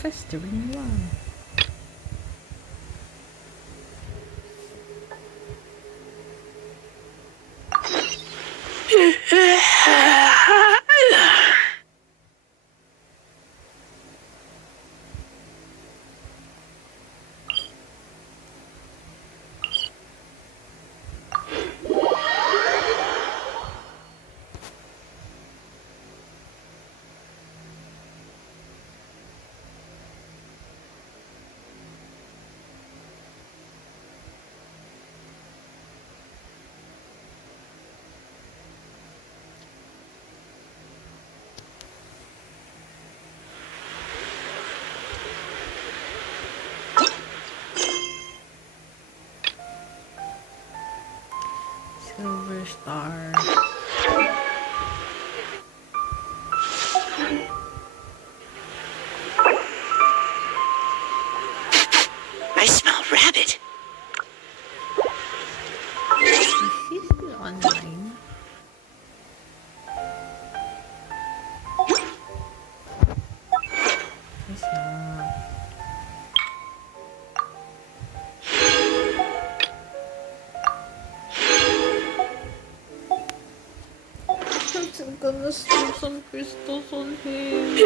Festering lang. Silver star. I smell rabbit. Is he still online? He's not. I'm gonna steal some crystals on him.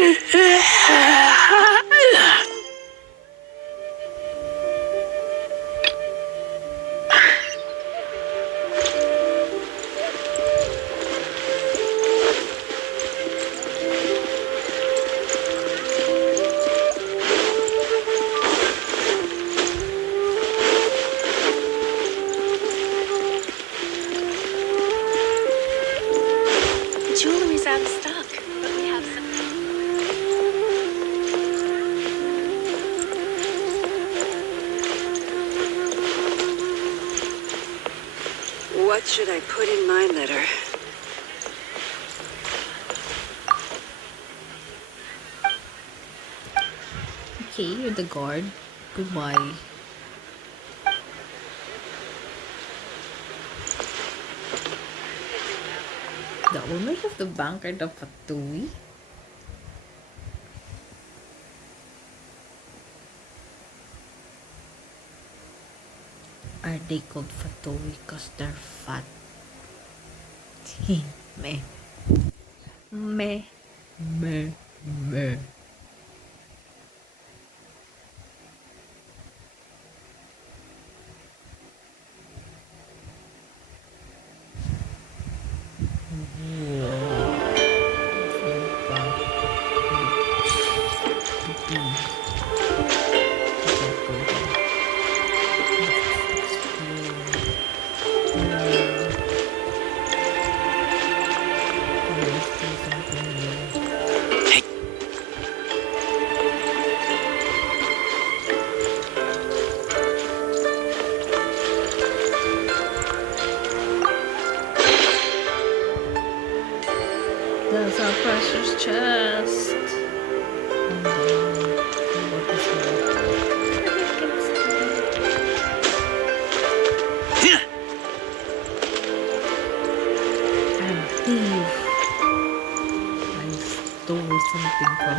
Jewelry's out of stock, but we have some. What should I put in my letter? Okay, you're the guard. Goodbye. The owners of the bank are the Fatui? Are they called Fatui because they're fat? Meh. Meh. Meh. Meh. That's our precious chest. And what is I'm a thief. I stole something from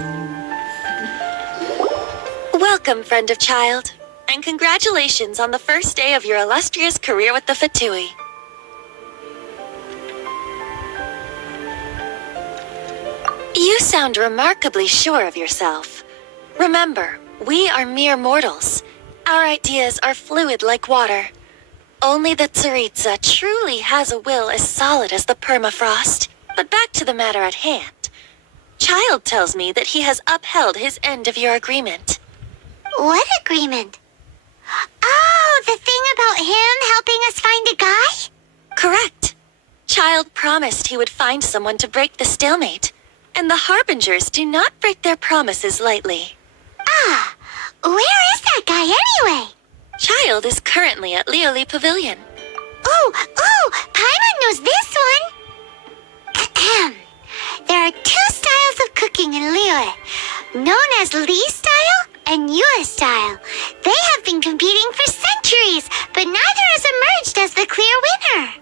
you. Welcome, friend of child, and congratulations on the first day of your illustrious career with the Fatui. You sound remarkably sure of yourself. Remember, we are mere mortals. Our ideas are fluid like water. Only the Tsaritsa truly has a will as solid as the permafrost. But back to the matter at hand. Child tells me that he has upheld his end of your agreement. What agreement? Oh, the thing about him helping us find a guy? Correct. Child promised he would find someone to break the stalemate. And the Harbingers do not break their promises lightly. Ah, where is that guy anyway? Child is currently at Leoli Pavilion. Oh, Paimon knows this one. There are two styles of cooking in Liyue, known as Lee style and Yue style. They have been competing for centuries, but neither has emerged as the clear winner.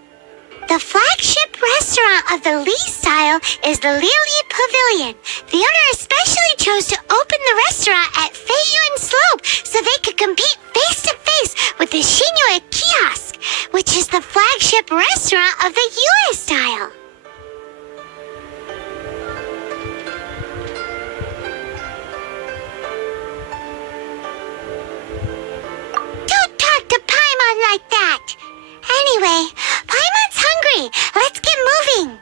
The flagship restaurant of the Lee style is the Lily Pavilion. The owner especially chose to open the restaurant at Feiyun Slope so they could compete face to face with the Shinue Kiosk, which is the flagship restaurant of the US style. Don't talk to Paimon like that. Anyway, Paimon's hungry. Let's get moving.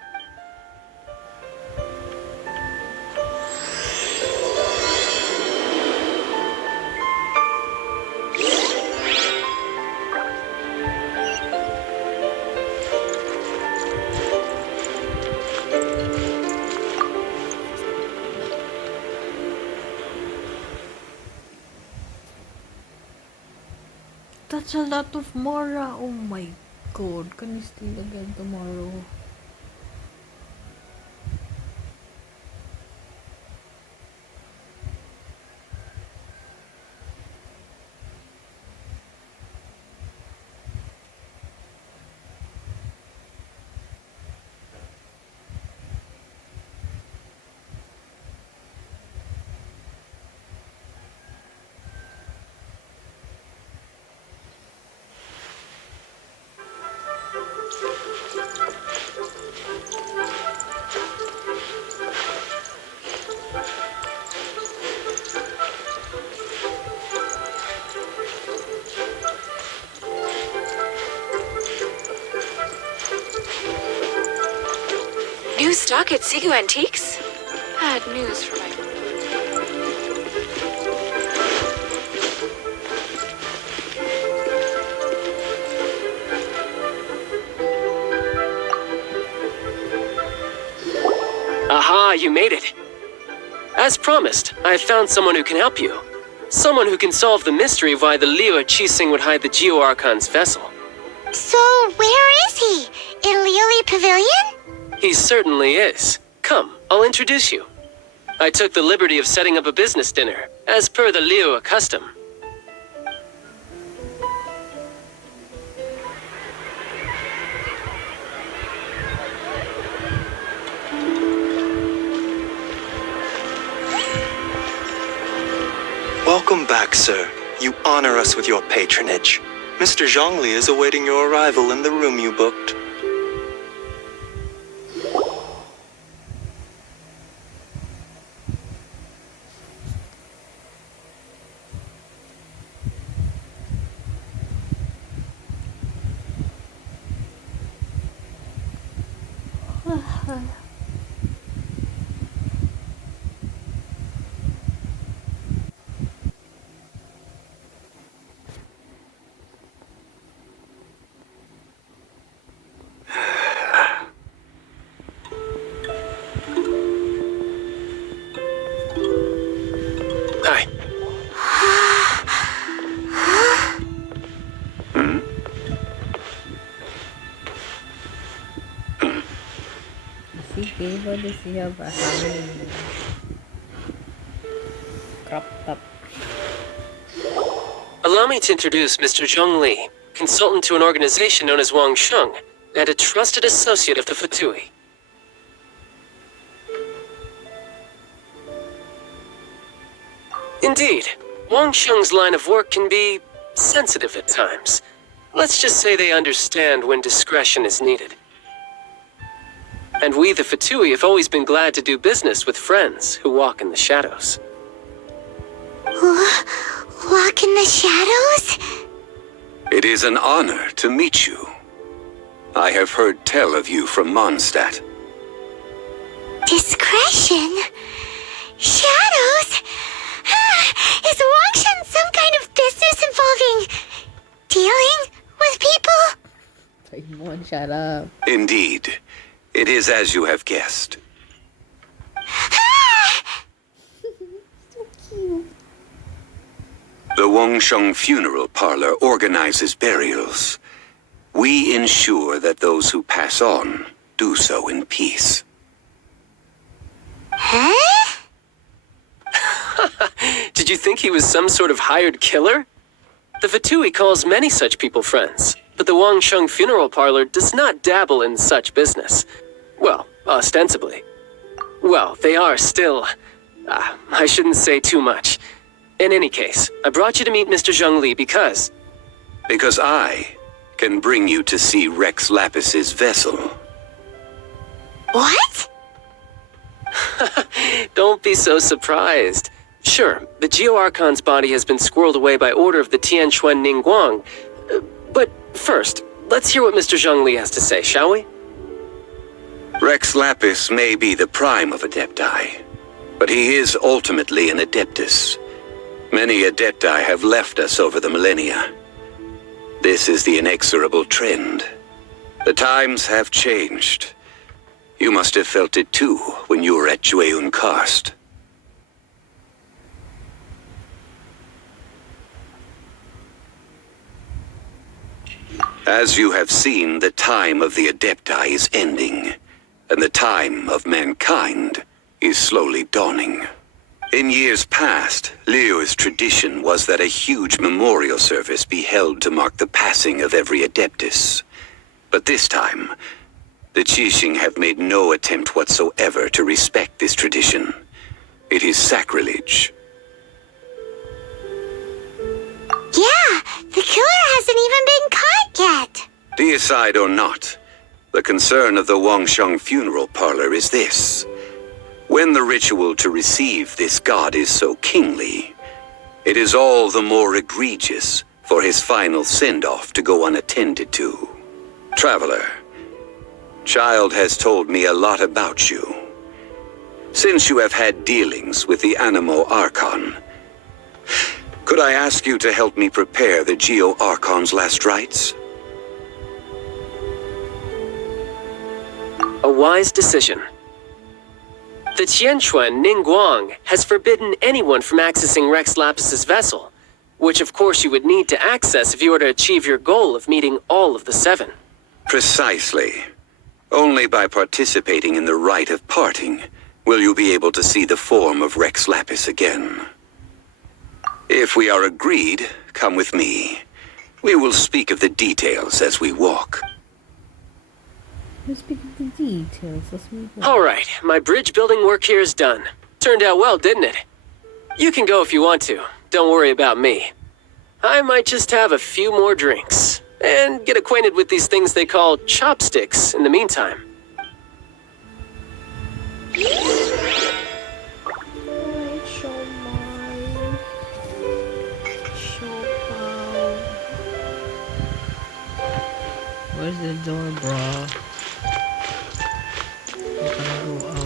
That's a lot of Mora. Oh my god. Can we steal again tomorrow? New stock at Sigu Antiques? Bad news for my... Aha, you made it. As promised, I have found someone who can help you. Someone who can solve the mystery of why the Liu Qixing would hide the Geo Archon's vessel. So, where is he? In Lily Pavilion? He certainly is. Come, I'll introduce you. I took the liberty of setting up a business dinner, as per the Liu custom. Welcome back, sir. You honor us with your patronage. Mr. Zhongli is awaiting your arrival in the room you booked. Hi. Sige, what does he have a hand? Crop top. Allow me to introduce Mr. Zhong Li, consultant to an organization known as Wang Sheng, and a trusted associate of the Fatui. Indeed, Wang Sheng's line of work can be sensitive at times. Let's just say they understand when discretion is needed. And we, the Fatui, have always been glad to do business with friends who walk in the shadows. Walk in the shadows? It is an honor to meet you. I have heard tell of you from Mondstadt. Discretion? Shadows? Is Wangshan some kind of business involving dealing with people? Paimon, shut up. Indeed, it is as you have guessed. The Wangsheng Funeral Parlor organizes burials. We ensure that those who pass on do so in peace. Huh? Did you think he was some sort of hired killer? The Fatui calls many such people friends, but the Wangsheng Funeral Parlor does not dabble in such business. Well, ostensibly. Well, they are still... I shouldn't say too much. In any case, I brought you to meet Mr. Zhongli because... Because I can bring you to see Rex Lapis's vessel. What? Don't be so surprised. Sure, the Geo-Archon's body has been squirreled away by order of the Tianquan Ningguang. But first, let's hear what Mr. Zhongli has to say, shall we? Rex Lapis may be the prime of Adepti, but he is ultimately an Adeptus. Many Adepti have left us over the millennia. This is the inexorable trend. The times have changed. You must have felt it too when you were at Jueyun Karst. As you have seen, the time of the Adepti is ending, and the time of mankind is slowly dawning. In years past, Liyue's tradition was that a huge memorial service be held to mark the passing of every Adeptus. But this time, the Qixing have made no attempt whatsoever to respect this tradition. It is sacrilege. Yeah, the killer hasn't even been caught yet. Deicide or not, the concern of the Wangsheng Funeral Parlor is this. When the ritual to receive this god is so kingly, it is all the more egregious for his final send-off to go unattended to. Traveler, Child has told me a lot about you. Since you have had dealings with the Animo Archon, could I ask you to help me prepare the Geo-Archon's last rites? A wise decision. The Tianquan Ningguang has forbidden anyone from accessing Rex Lapis's vessel, which of course you would need to access if you were to achieve your goal of meeting all of the seven. Precisely. Only by participating in the rite of parting will you be able to see the form of Rex Lapis again. If we are agreed, come with me. We will speak of the details as we walk. Let's speak of the details. Let's move on. All right, my bridge building work here is done. Turned out well, didn't it? You can go if you want to. Don't worry about me. I might just have a few more drinks and get acquainted with these things they call chopsticks in the meantime. Where's the door, bro? I'm gonna go out.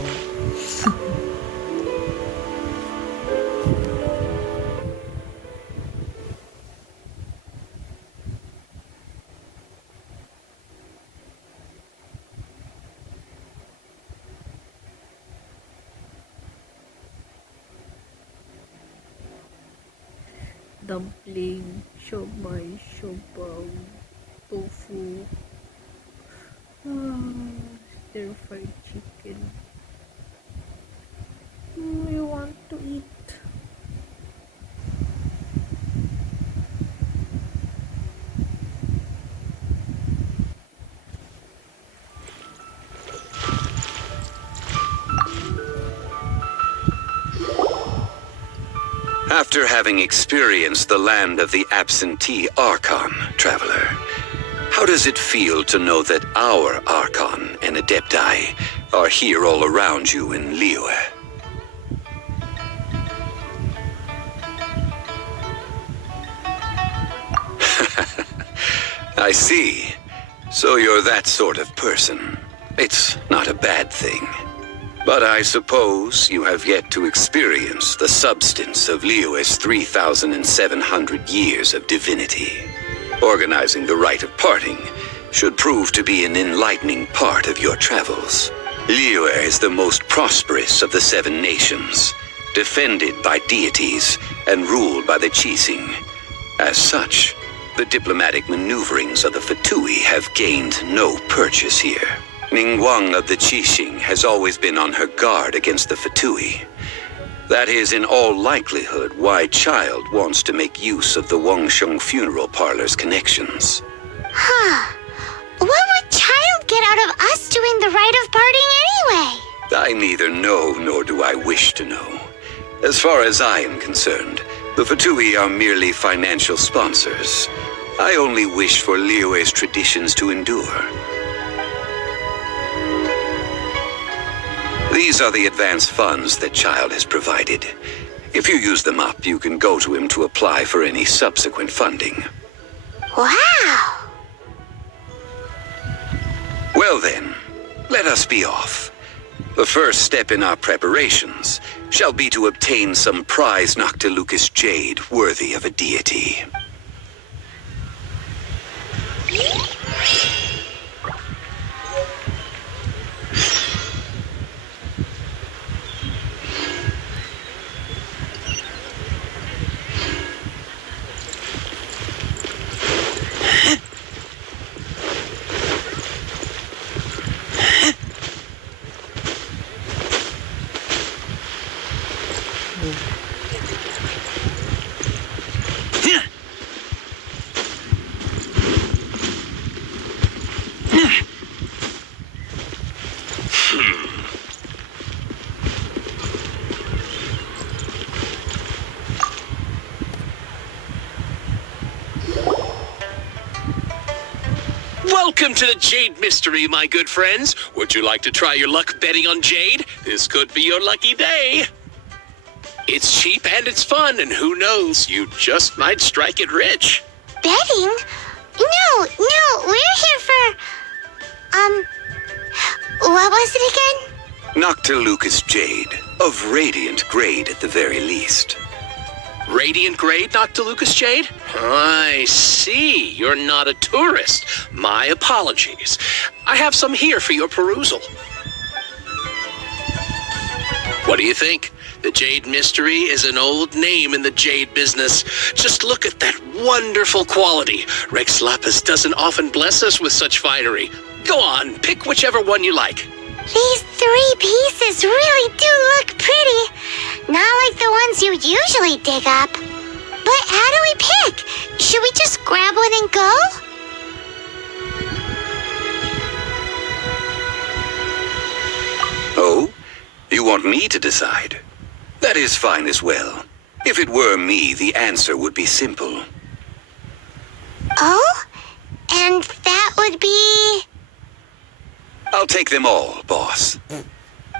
Dumpling, siomai, siopaw, tofu, stir-fried chicken. I want to eat. After having experienced the land of the absentee Archon, Traveler, how does it feel to know that our Archon and Adepti are here all around you in Liyue? I see. So you're that sort of person. It's not a bad thing. But I suppose you have yet to experience the substance of Liyue's 3,700 years of divinity. Organizing the rite of parting should prove to be an enlightening part of your travels. Liyue is the most prosperous of the 7 nations, defended by deities and ruled by the Qixing. As such, the diplomatic maneuverings of the Fatui have gained no purchase here. Ningguang of the Qixing has always been on her guard against the Fatui. That is in all likelihood why Child wants to make use of the Wangsheng Funeral Parlor's connections. Huh. What would Child get out of us doing the rite of parting anyway? I neither know nor do I wish to know. As far as I am concerned, the Fatui are merely financial sponsors. I only wish for Liyue's traditions to endure. These are the advance funds that Child has provided. If you use them up, you can go to him to apply for any subsequent funding. Wow. Well then, let us be off. The first step in our preparations shall be to obtain some prize Noctilucous jade worthy of a deity. Welcome to the Jade Mystery, my good friends. Would you like to try your luck betting on Jade? This could be your lucky day. It's cheap and it's fun, and who knows, you just might strike it rich. Betting? No, we're here for... What was it again? Noctilucous jade, of radiant grade at the very least. Radiant grade, Noctilucous Jade? I see. You're not a tourist. My apologies. I have some here for your perusal. What do you think? The Jade Mystery is an old name in the jade business. Just look at that wonderful quality. Rex Lapis doesn't often bless us with such finery. Go on, pick whichever one you like. These 3 pieces really do look pretty. Not like the ones you usually dig up. But how do we pick? Should we just grab one and go? Oh? You want me to decide? That is fine as well. If it were me, the answer would be simple. Oh? And that would be... I'll take them all, boss.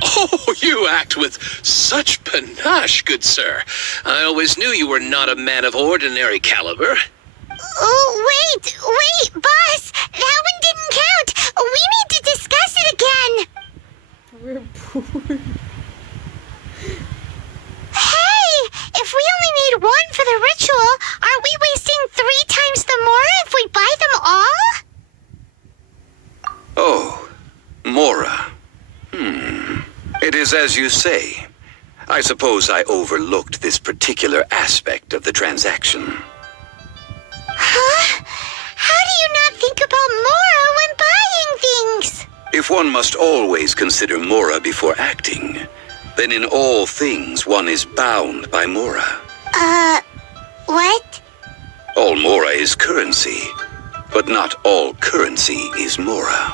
Oh, you act with such panache, good sir. I always knew you were not a man of ordinary caliber. Oh, wait, boss! That one didn't count! We need to discuss it again! We're poor. Hey! If we only need one for the ritual, aren't we wasting 3 times the more if we buy them all? Oh, Mora. It is as you say. I suppose I overlooked this particular aspect of the transaction. Huh? How do you not think about Mora when buying things? If one must always consider Mora before acting, then in all things one is bound by Mora. What? All Mora is currency, but not all currency is Mora.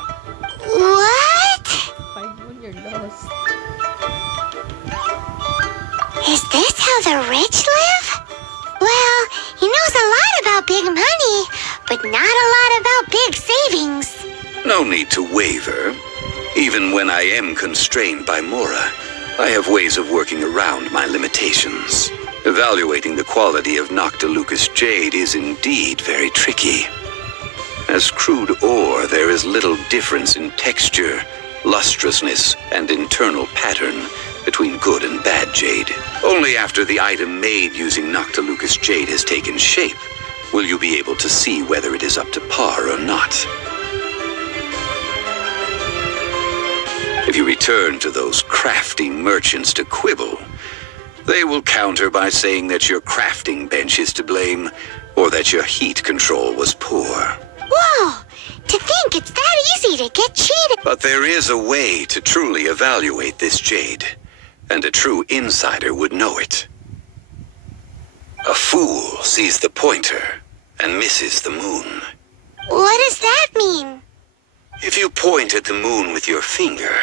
What? Find when you're lost. Is this how the rich live? Well, he knows a lot about big money, but not a lot about big savings. No need to waver. Even when I am constrained by Mora, I have ways of working around my limitations. Evaluating the quality of Noctilucous jade is indeed very tricky. As crude ore, there is little difference in texture, lustrousness, and internal pattern between good and bad jade. Only after the item made using Noctilucous jade has taken shape will you be able to see whether it is up to par or not. If you return to those crafty merchants to quibble, they will counter by saying that your crafting bench is to blame, or that your heat control was poor. Whoa! To think it's that easy to get cheated. But there is a way to truly evaluate this jade, and a true insider would know it. A fool sees the pointer and misses the moon. What does that mean? If you point at the moon with your finger,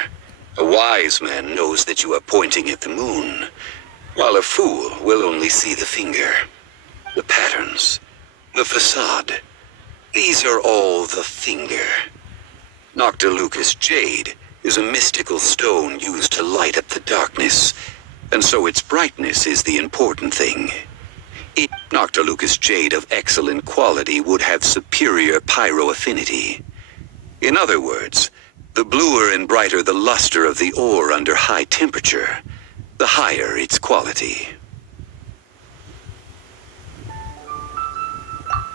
a wise man knows that you are pointing at the moon, while a fool will only see the finger, the patterns, the facade. These are all the finger. Noctilucous jade is a mystical stone used to light up the darkness, and so its brightness is the important thing. Noctilucous jade of excellent quality would have superior pyro affinity. In other words, the bluer and brighter the luster of the ore under high temperature, the higher its quality.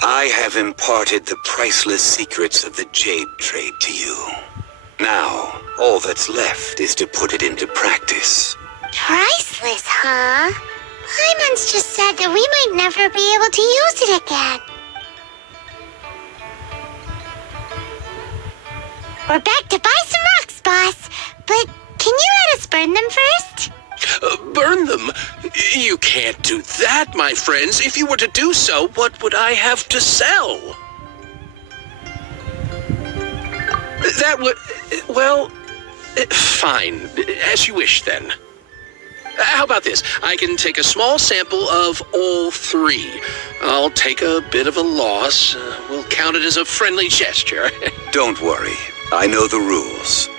I have imparted the priceless secrets of the jade trade to you. Now, all that's left is to put it into practice. Priceless, huh? Paimon's just said that we might never be able to use it again. We're back to buy some rocks, boss. But can you let us burn them first? Burn them? You can't do that, my friends. If you were to do so, what would I have to sell? That would... well... fine. As you wish, then. How about this? I can take a small sample of all three. I'll take a bit of a loss. We'll count it as a friendly gesture. Don't worry. I know the rules.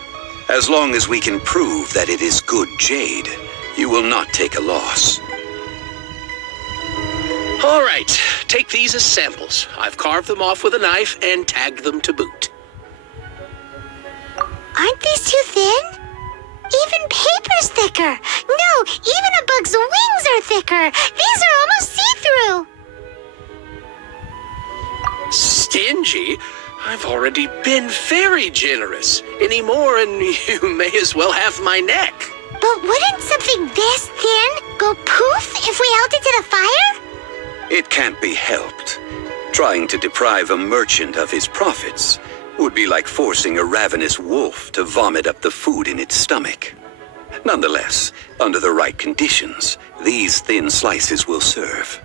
As long as we can prove that it is good jade, you will not take a loss. All right. Take these as samples. I've carved them off with a knife and tagged them to boot. Aren't these too thin? Even paper's thicker. No, even a bug's wings are thicker. These are almost see-through. Stingy? I've already been very generous. Any more and you may as well have my neck. But wouldn't something this thin go poof if we held it to the fire? It can't be helped. Trying to deprive a merchant of his profits would be like forcing a ravenous wolf to vomit up the food in its stomach. Nonetheless, under the right conditions, these thin slices will serve.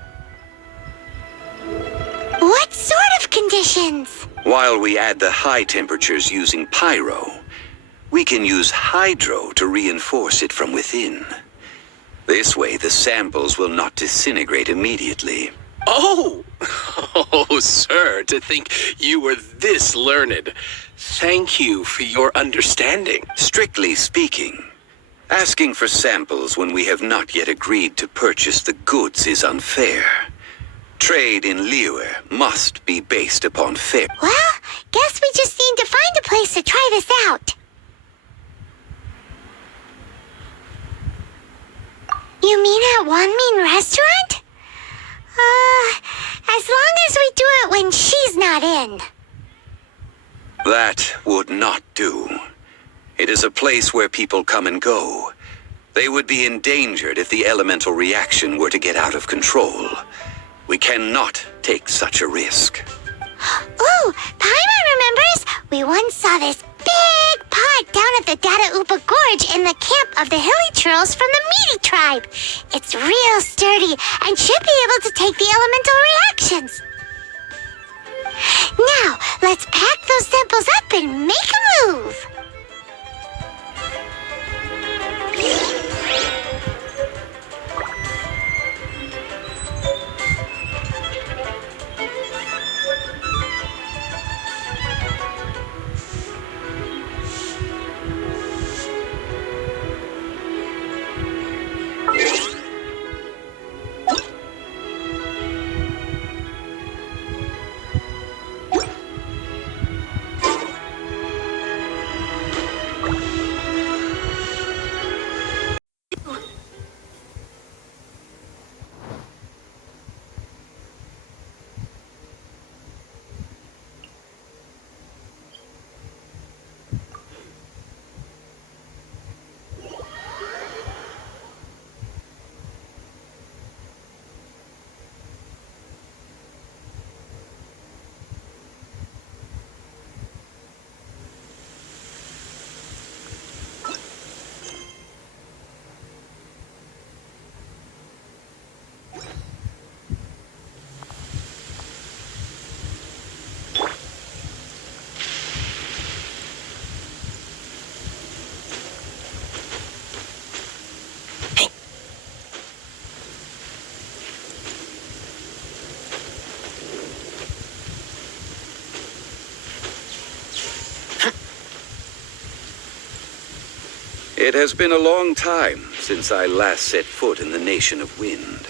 What sort of conditions? While we add the high temperatures using pyro, we can use hydro to reinforce it from within. This way, the samples will not disintegrate immediately. Oh! Oh, sir, to think you were this learned. Thank you for your understanding. Strictly speaking, asking for samples when we have not yet agreed to purchase the goods is unfair. Trade in Liyue must be based upon fair. Well, guess we just need to find a place to try this out. You mean at Wanmin Restaurant? As long as we do it when she's not in. That would not do. It is a place where people come and go. They would be endangered if the elemental reaction were to get out of control. We cannot take such a risk. Ooh, Paimon remembers we once saw this big pot down at the Data Upa Gorge in the camp of the Hilly Churls from the Meaty tribe. It's real sturdy and should be able to take the elemental reactions. Now, let's pack those samples up and make a move. It has been a long time since I last set foot in the Nation of Wind.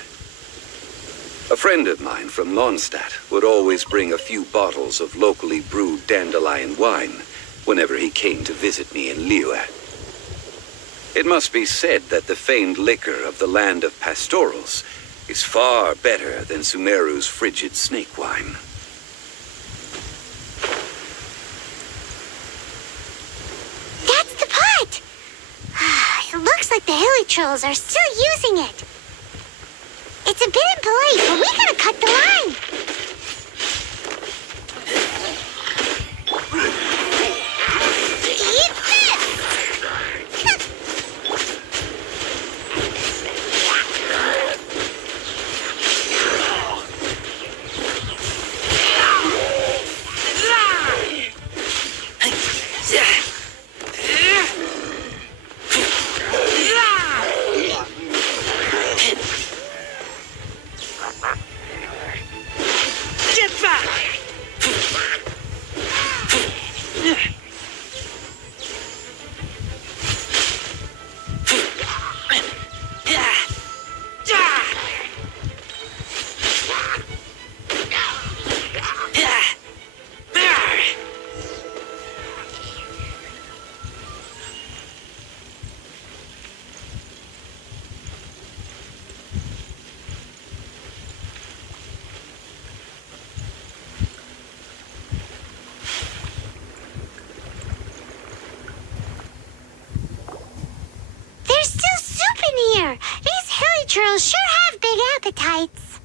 A friend of mine from Mondstadt would always bring a few bottles of locally brewed dandelion wine whenever he came to visit me in Liyue. It must be said that the famed liquor of the land of pastorals is far better than Sumeru's frigid snake wine. That's the pot! It looks like the hilly trolls are still using it. It's a bit impolite, but we gotta cut the line. Eat this! Get back! There's still soup in here. These hilly trolls sure have big appetites.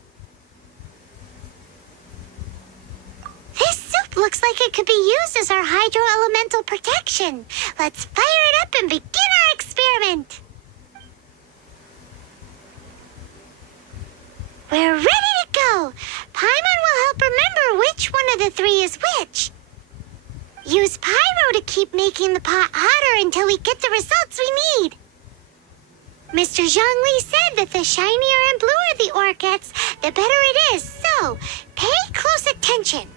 This soup looks like it could be used as our hydro-elemental protection. Let's fire it up and begin our experiment. We're ready to go. Paimon will help remember which one of the three is which. Use pyro to keep making the pot hotter until we get the results we need. Mr. Zhongli said that the shinier and bluer the ore gets, the better it is. So, pay close attention.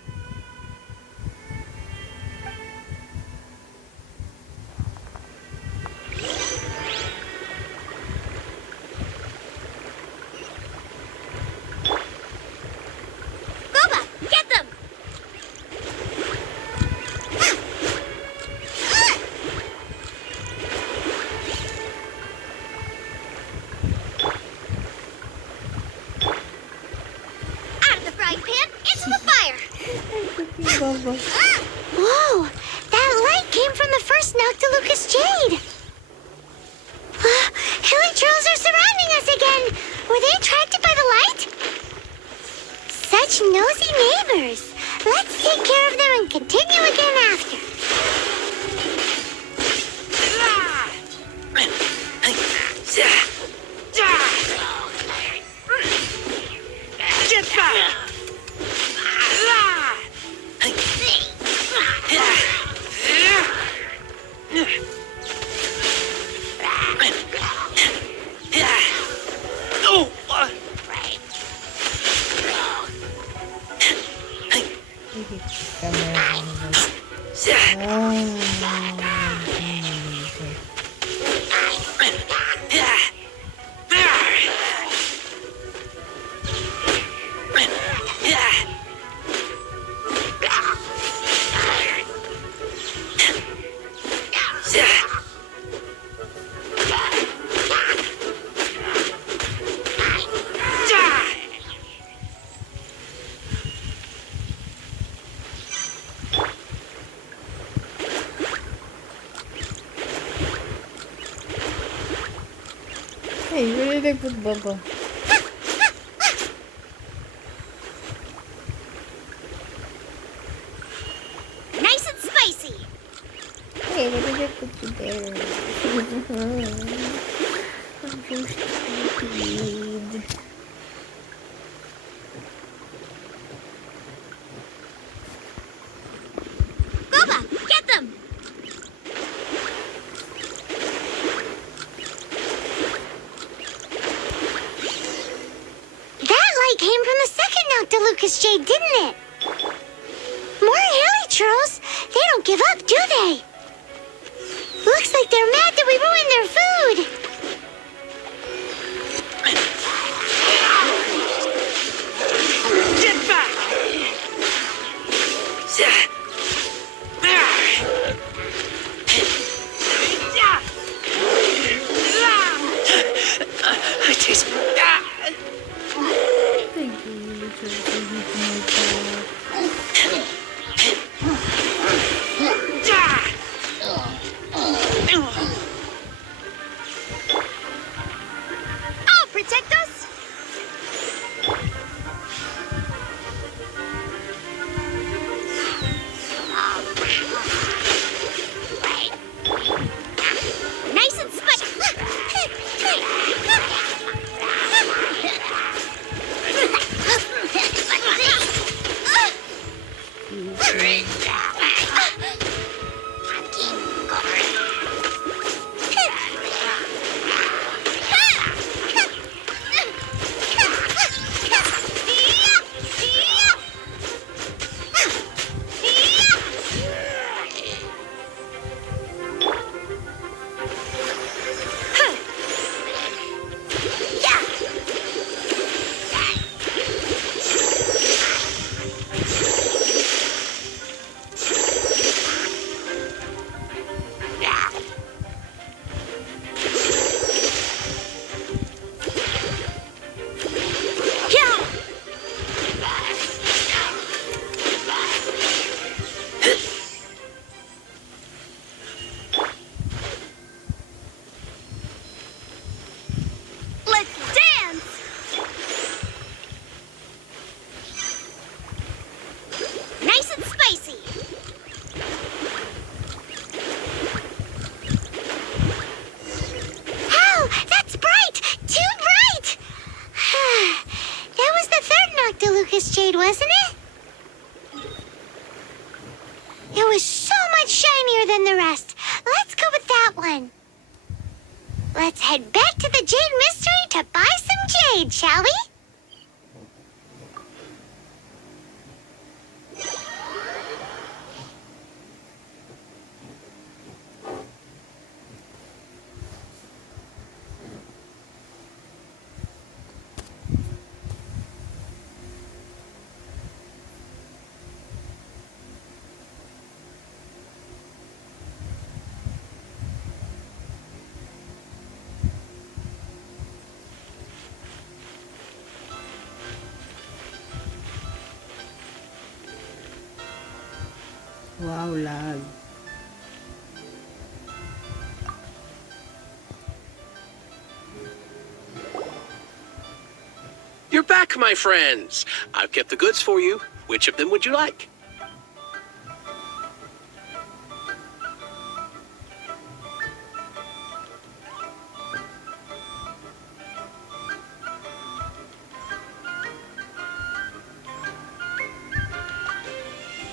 Goba, get them! Out of the frying pan, into the fire! Whoa! That light came from the first Noctilucous Jade! Hilly trolls are surrounding us again! Were they attracted by the light? Such nosy neighbors! Let's take care of them and continue again after. Get back! Oh! Hey, where did I put Bubba? Nice and spicy! Hey, where did I put you there? I'm so stupid. Goba, get them! That light came from the second Noctilucous Jade, didn't it? More hilly trolls? They don't give up, do they? Looks like they're mad that we ruined their food. Get back! I taste. Thank you, Richard, for hitting my car. Oh, protect us! Nice and Jade, wasn't it? It was so much shinier than the rest. Let's go with that one. Let's head back to the Jade Mystery to buy some jade, shall we? Wow, lag. You're back, my friends. I've kept the goods for you. Which of them would you like?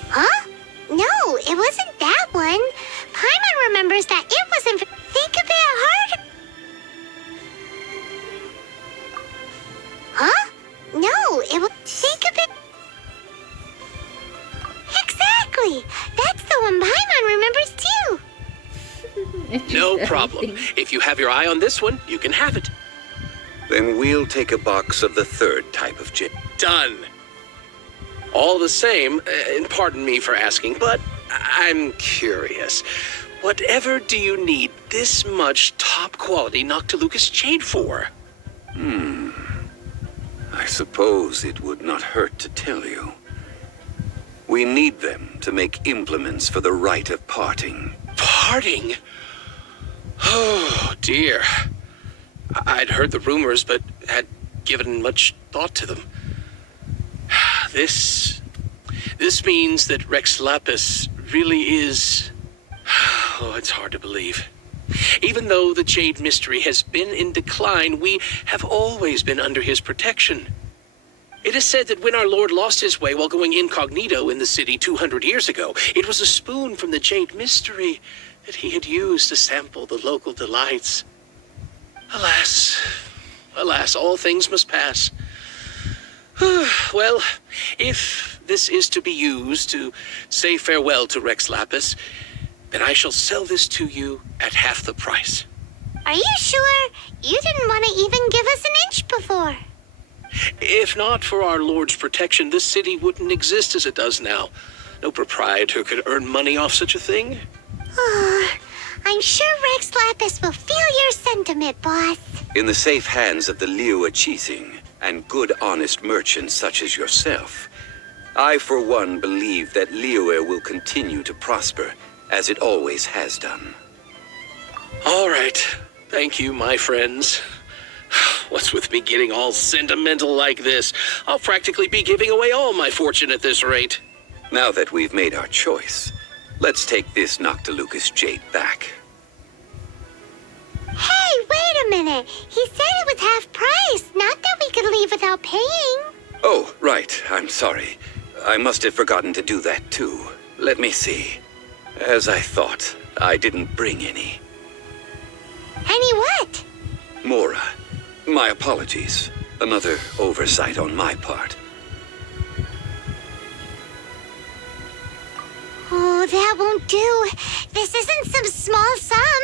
Huh? No, it wasn't that one. Paimon remembers that it wasn't. Think a bit hard. Huh? No, it was. Think a bit. Exactly. That's the one Paimon remembers too. No problem. If you have your eye on this one, you can have it. Then we'll take a box of the third type of jade. Done. All the same, and pardon me for asking, but I'm curious. Whatever do you need this much top-quality Noctilucous jade for? I suppose it would not hurt to tell you. We need them to make implements for the rite of parting. Parting? Oh, dear. I'd heard the rumors, but had given much thought to them. This means that Rex Lapis really is... Oh, it's hard to believe. Even though the Jade Mystery has been in decline, we have always been under his protection. It is said that when our Lord lost his way while going incognito in the city 200 years ago, it was a spoon from the Jade Mystery that he had used to sample the local delights. Alas, all things must pass. Well, if this is to be used to say farewell to Rex Lapis, then I shall sell this to you at half the price. Are you sure? You didn't want to even give us an inch before. If not for our Lord's protection, this city wouldn't exist as it does now. No proprietor could earn money off such a thing. I'm sure Rex Lapis will feel your sentiment, boss. In the safe hands of the Liyue Cheesing and good, honest merchants such as yourself, I, for one, believe that Liyue will continue to prosper, as it always has done. All right. Thank you, my friends. What's with me getting all sentimental like this? I'll practically be giving away all my fortune at this rate. Now that we've made our choice, let's take this Noctilucous jade back. Hey, wait a minute. He said it was half price, not that we could leave without paying. Oh, right. I'm sorry. I must have forgotten to do that, too. Let me see. As I thought, I didn't bring any. Any what? Mora, my apologies. Another oversight on my part. Oh, that won't do. This isn't some small sum.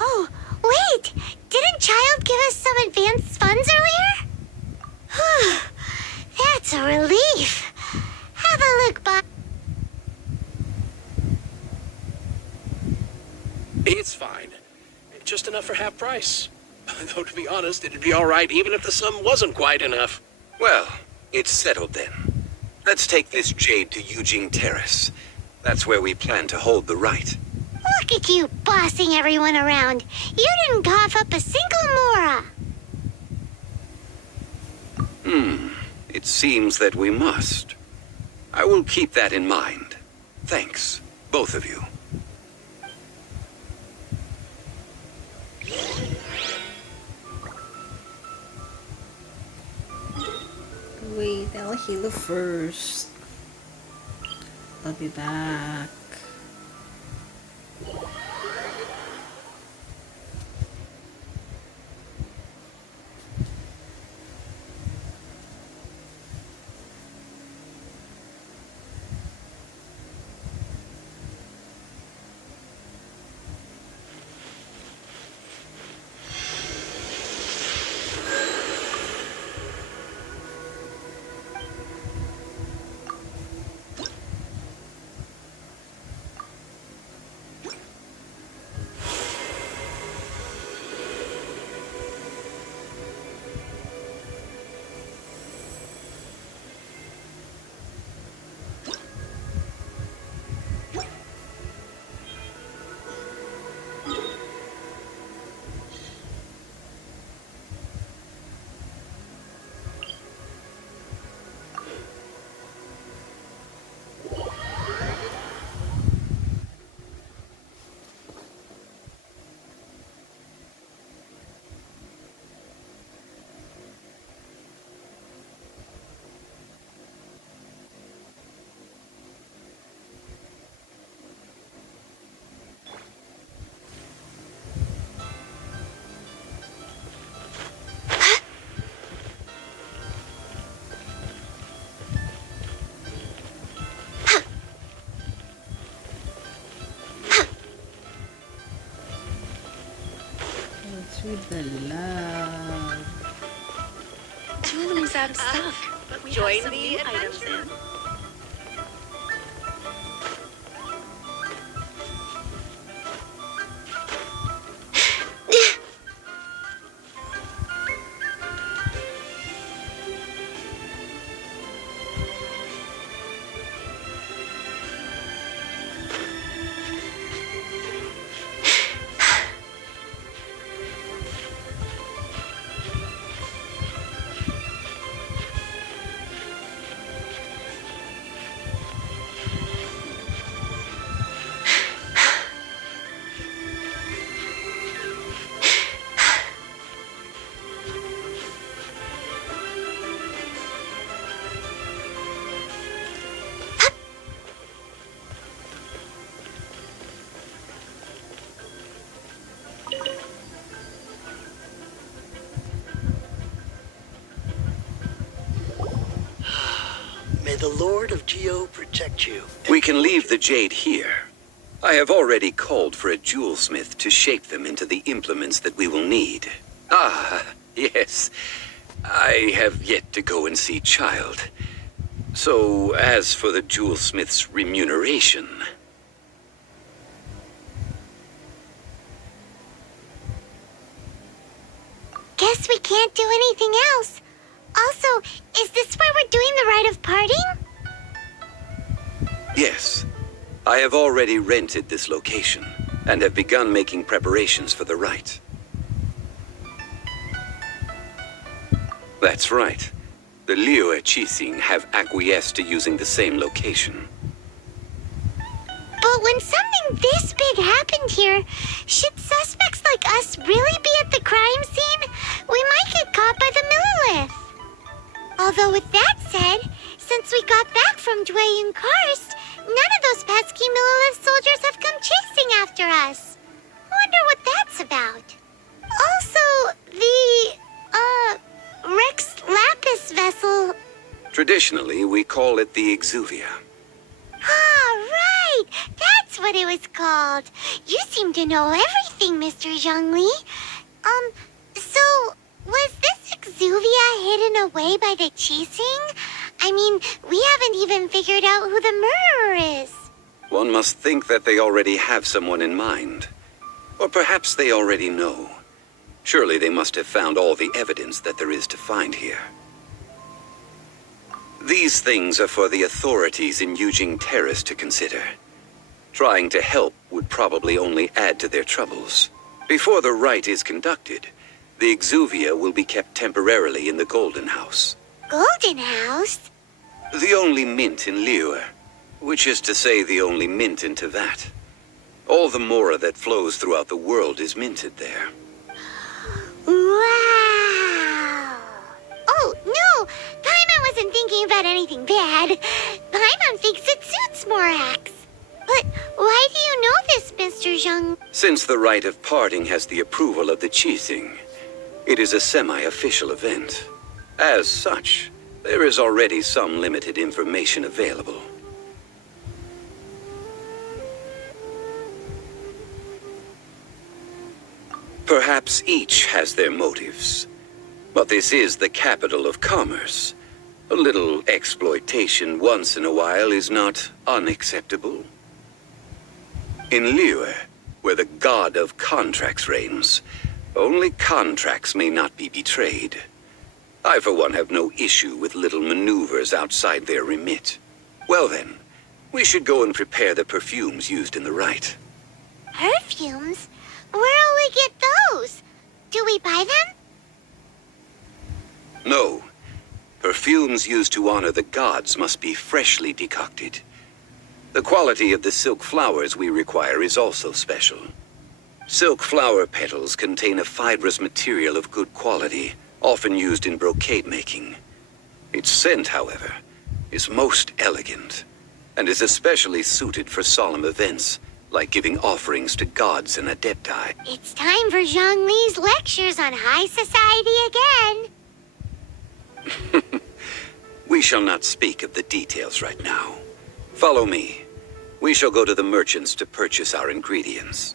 Oh, wait. Didn't Child give us some advanced funds earlier? That's a relief. Have a look, Bob. It's fine. Just enough for half price. Though, to be honest, it'd be all right even if the sum wasn't quite enough. Well, it's settled then. Let's take this jade to Yujing Terrace. That's where we plan to hold the rite. Look at you bossing everyone around. You didn't cough up a single Mora. It seems that we must. I will keep that in mind. Thanks, both of you. Wait, I'll heal first. I'll be back. What's with the love? Julie's out of stock, but we Join have some the new items in. May the Lord of Geo protect you. We can leave the jade here. I have already called for a jewelsmith to shape them into the implements that we will need. Ah, yes. I have yet to go and see Child. So, as for the jewelsmith's remuneration... Guess we can't do anything else. Also, is this where we're doing the rite of parting? Yes. I have already rented this location, and have begun making preparations for the rite. That's right. The Liyue Qixing have acquiesced to using the same location. But when something this big happened here, should suspects like us really be at the crime scene? We might get caught by the Millilith. Although with that said, since we got back from Dway and Karst, none of those pesky Millilith soldiers have come chasing after us. Wonder what that's about. Also, the, Rex Lapis vessel... Traditionally, we call it the Exuvia. Ah, right! That's what it was called. You seem to know everything, Mr. Zhongli. So, was this Exuvia hidden away by the Qixing? I mean, we haven't even figured out who the murderer is. One must think that they already have someone in mind. Or perhaps they already know. Surely they must have found all the evidence that there is to find here. These things are for the authorities in Yujing Terrace to consider. Trying to help would probably only add to their troubles. Before the rite is conducted, the Exuvia will be kept temporarily in the Golden House. Golden House? The only mint in Liyue, which is to say the only mint in Tevat. All the mora that flows throughout the world is minted there. Wow! Oh, no! Paimon wasn't thinking about anything bad. Paimon thinks it suits Morax. But why do you know this, Mr. Zhang? Since the rite of parting has the approval of the Qixing, it is a semi-official event. As such, there is already some limited information available. Perhaps each has their motives. But this is the capital of commerce. A little exploitation once in a while is not unacceptable. In Liyue, where the god of contracts reigns, only contracts may not be betrayed. I, for one, have no issue with little maneuvers outside their remit. Well then, we should go and prepare the perfumes used in the rite. Perfumes? Where'll we get those? Do we buy them? No. Perfumes used to honor the gods must be freshly decocted. The quality of the silk flowers we require is also special. Silk flower petals contain a fibrous material of good quality, often used in brocade making. Its scent, however, is most elegant, and is especially suited for solemn events, like giving offerings to gods and adepti. It's time for Zhongli's lectures on high society again. We shall not speak of the details right now. Follow me. We shall go to the merchants to purchase our ingredients.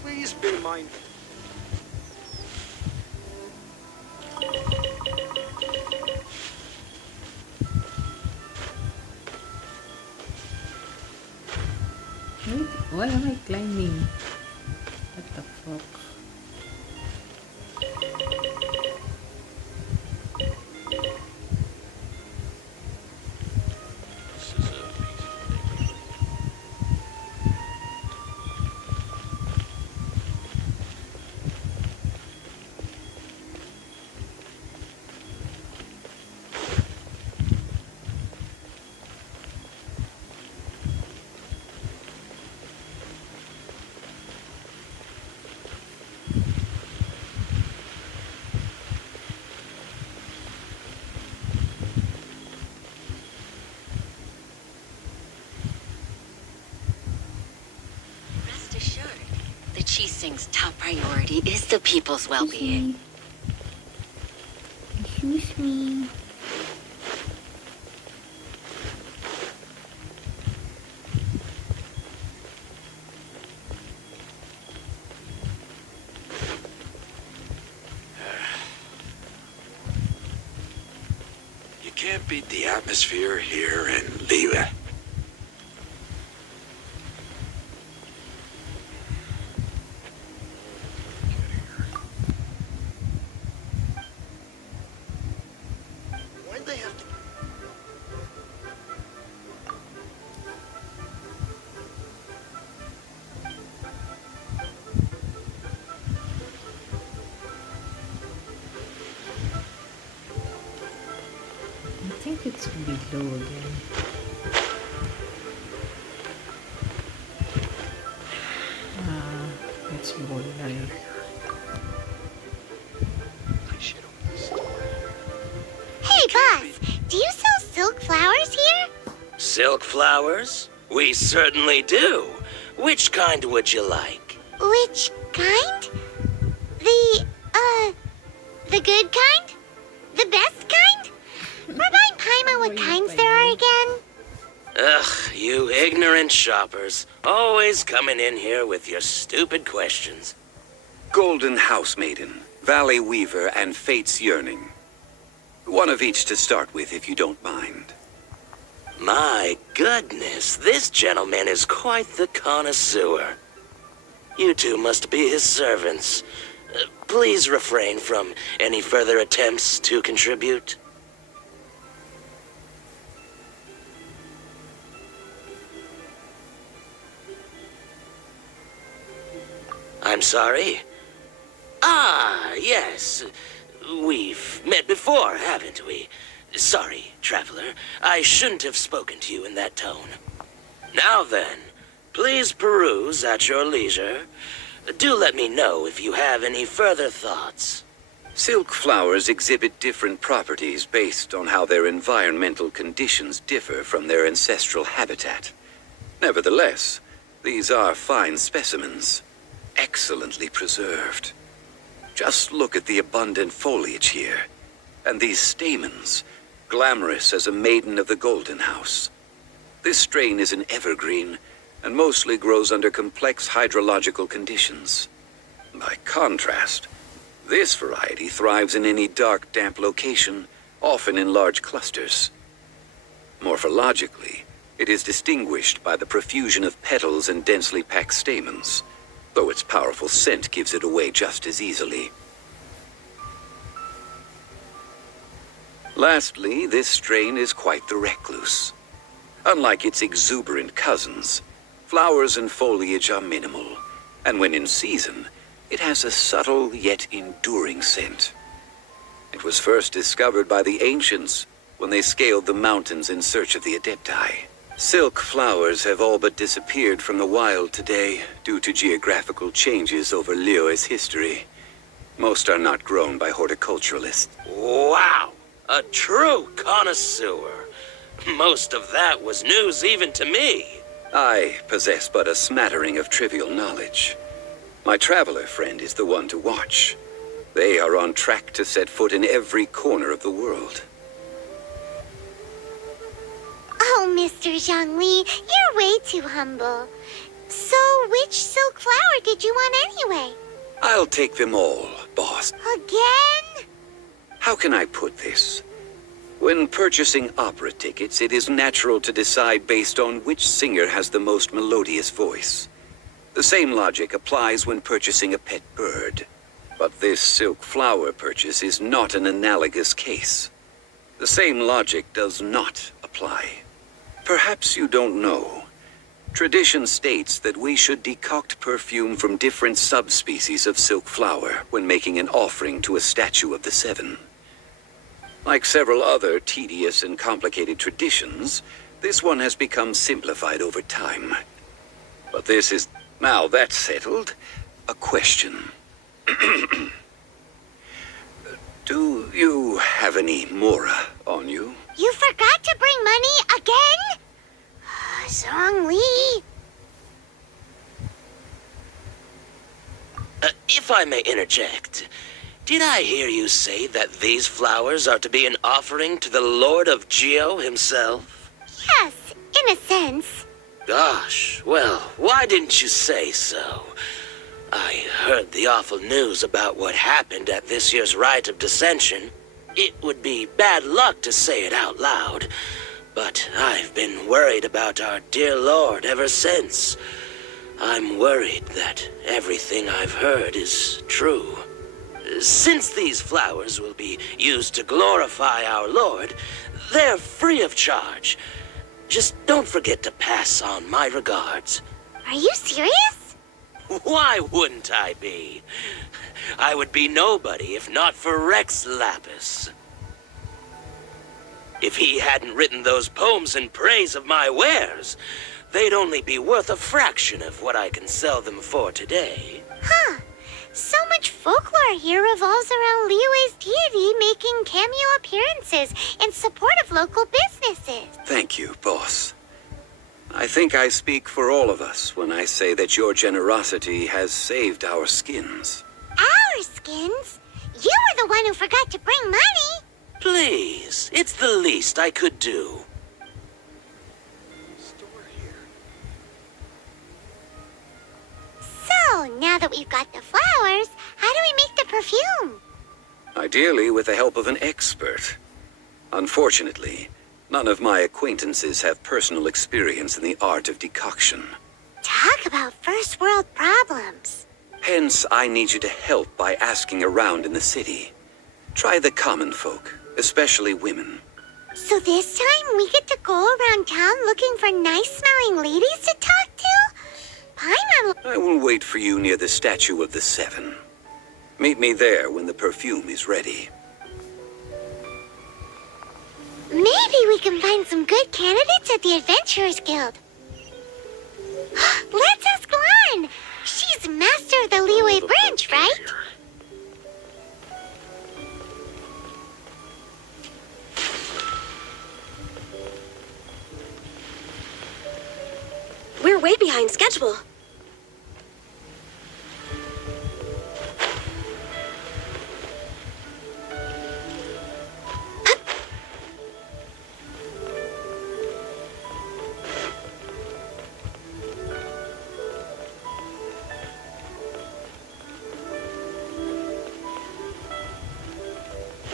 Please be mindful. Wait, why am I climbing? What the fuck? Sing's top priority is the people's well-being. Excuse me. You can't beat the atmosphere here in Liyue. Why'd they have to... I think it's below again. It's more nice. Hey, boss, do you sell silk flowers here? Silk flowers? We certainly do. Which kind would you like? Which kind? The good kind? The best kind? Remind Paimon what kinds there are again. Ugh, you ignorant shoppers. Always coming in here with your stupid questions. Golden Housemaiden, Valley Weaver, and Fate's Yearning. One of each to start with, if you don't mind. My goodness, this gentleman is quite the connoisseur. You two must be his servants. Please refrain from any further attempts to contribute. I'm sorry? Ah, yes. We've met before, haven't we? Sorry, traveler. I shouldn't have spoken to you in that tone. Now then, please peruse at your leisure. Do let me know if you have any further thoughts. Silk flowers exhibit different properties based on how their environmental conditions differ from their ancestral habitat. Nevertheless, these are fine specimens, excellently preserved. Just look at the abundant foliage here, and these stamens, glamorous as a maiden of the Golden House. This strain is an evergreen, and mostly grows under complex hydrological conditions. By contrast, this variety thrives in any dark, damp location, often in large clusters. Morphologically, it is distinguished by the profusion of petals and densely packed stamens, though its powerful scent gives it away just as easily. Lastly, this strain is quite the recluse. Unlike its exuberant cousins, flowers and foliage are minimal, and when in season, it has a subtle yet enduring scent. It was first discovered by the ancients when they scaled the mountains in search of the Adepti. Silk flowers have all but disappeared from the wild today due to geographical changes over Liyue's history. Most are not grown by horticulturalists. Wow! A true connoisseur. Most of that was news even to me. I possess but a smattering of trivial knowledge. My traveler friend is the one to watch. They are on track to set foot in every corner of the world. Oh, Mr. Zhongli, you're way too humble. So, which silk flower did you want anyway? I'll take them all, boss. Again? How can I put this? When purchasing opera tickets, it is natural to decide based on which singer has the most melodious voice. The same logic applies when purchasing a pet bird. But this silk flower purchase is not an analogous case. The same logic does not apply. Perhaps you don't know. Tradition states that we should decoct perfume from different subspecies of silk flower when making an offering to a statue of the Seven. Like several other tedious and complicated traditions, this one has become simplified over time. But this is, now that's settled, a question. Do you have any mora on you? You forgot to bring money again? Zhongli. If I may interject, did I hear you say that these flowers are to be an offering to the Lord of Geo himself? Yes, in a sense. Gosh, well, why didn't you say so? I heard the awful news about what happened at this year's Rite of Dissension. It would be bad luck to say it out loud, but I've been worried about our dear Lord ever since. I'm worried that everything I've heard is true. Since these flowers will be used to glorify our Lord, they're free of charge. Just don't forget to pass on my regards. Are you serious? Why wouldn't I be? I would be nobody if not for Rex Lapis. If he hadn't written those poems in praise of my wares, they'd only be worth a fraction of what I can sell them for today. Huh. So much folklore here revolves around Liyue's deity making cameo appearances in support of local businesses. Thank you, boss. I think I speak for all of us when I say that your generosity has saved our skins. Our skins? You were the one who forgot to bring money. Please, it's the least I could do. So, now that we've got the flowers, how do we make the perfume? Ideally with the help of an expert. Unfortunately, none of my acquaintances have personal experience in the art of decoction. Talk about first world problems. Hence, I need you to help by asking around in the city. Try the common folk, especially women. So this time we get to go around town looking for nice-smelling ladies to talk to? Paimon... I will wait for you near the Statue of the Seven. Meet me there when the perfume is ready. Maybe we can find some good candidates at the Adventurers Guild. Let's ask Lan. She's master of the Liyue branch, right? We're way behind schedule.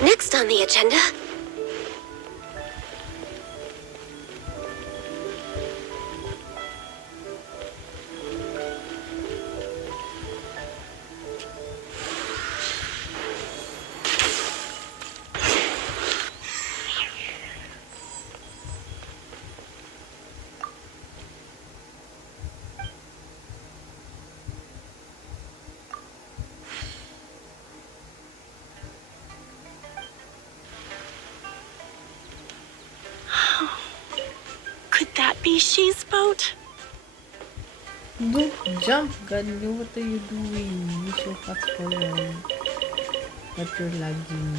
Next on the agenda. Could that be She's boat? Don't jump, Gadli. What are you doing? You're so fast forward. But you're lagging.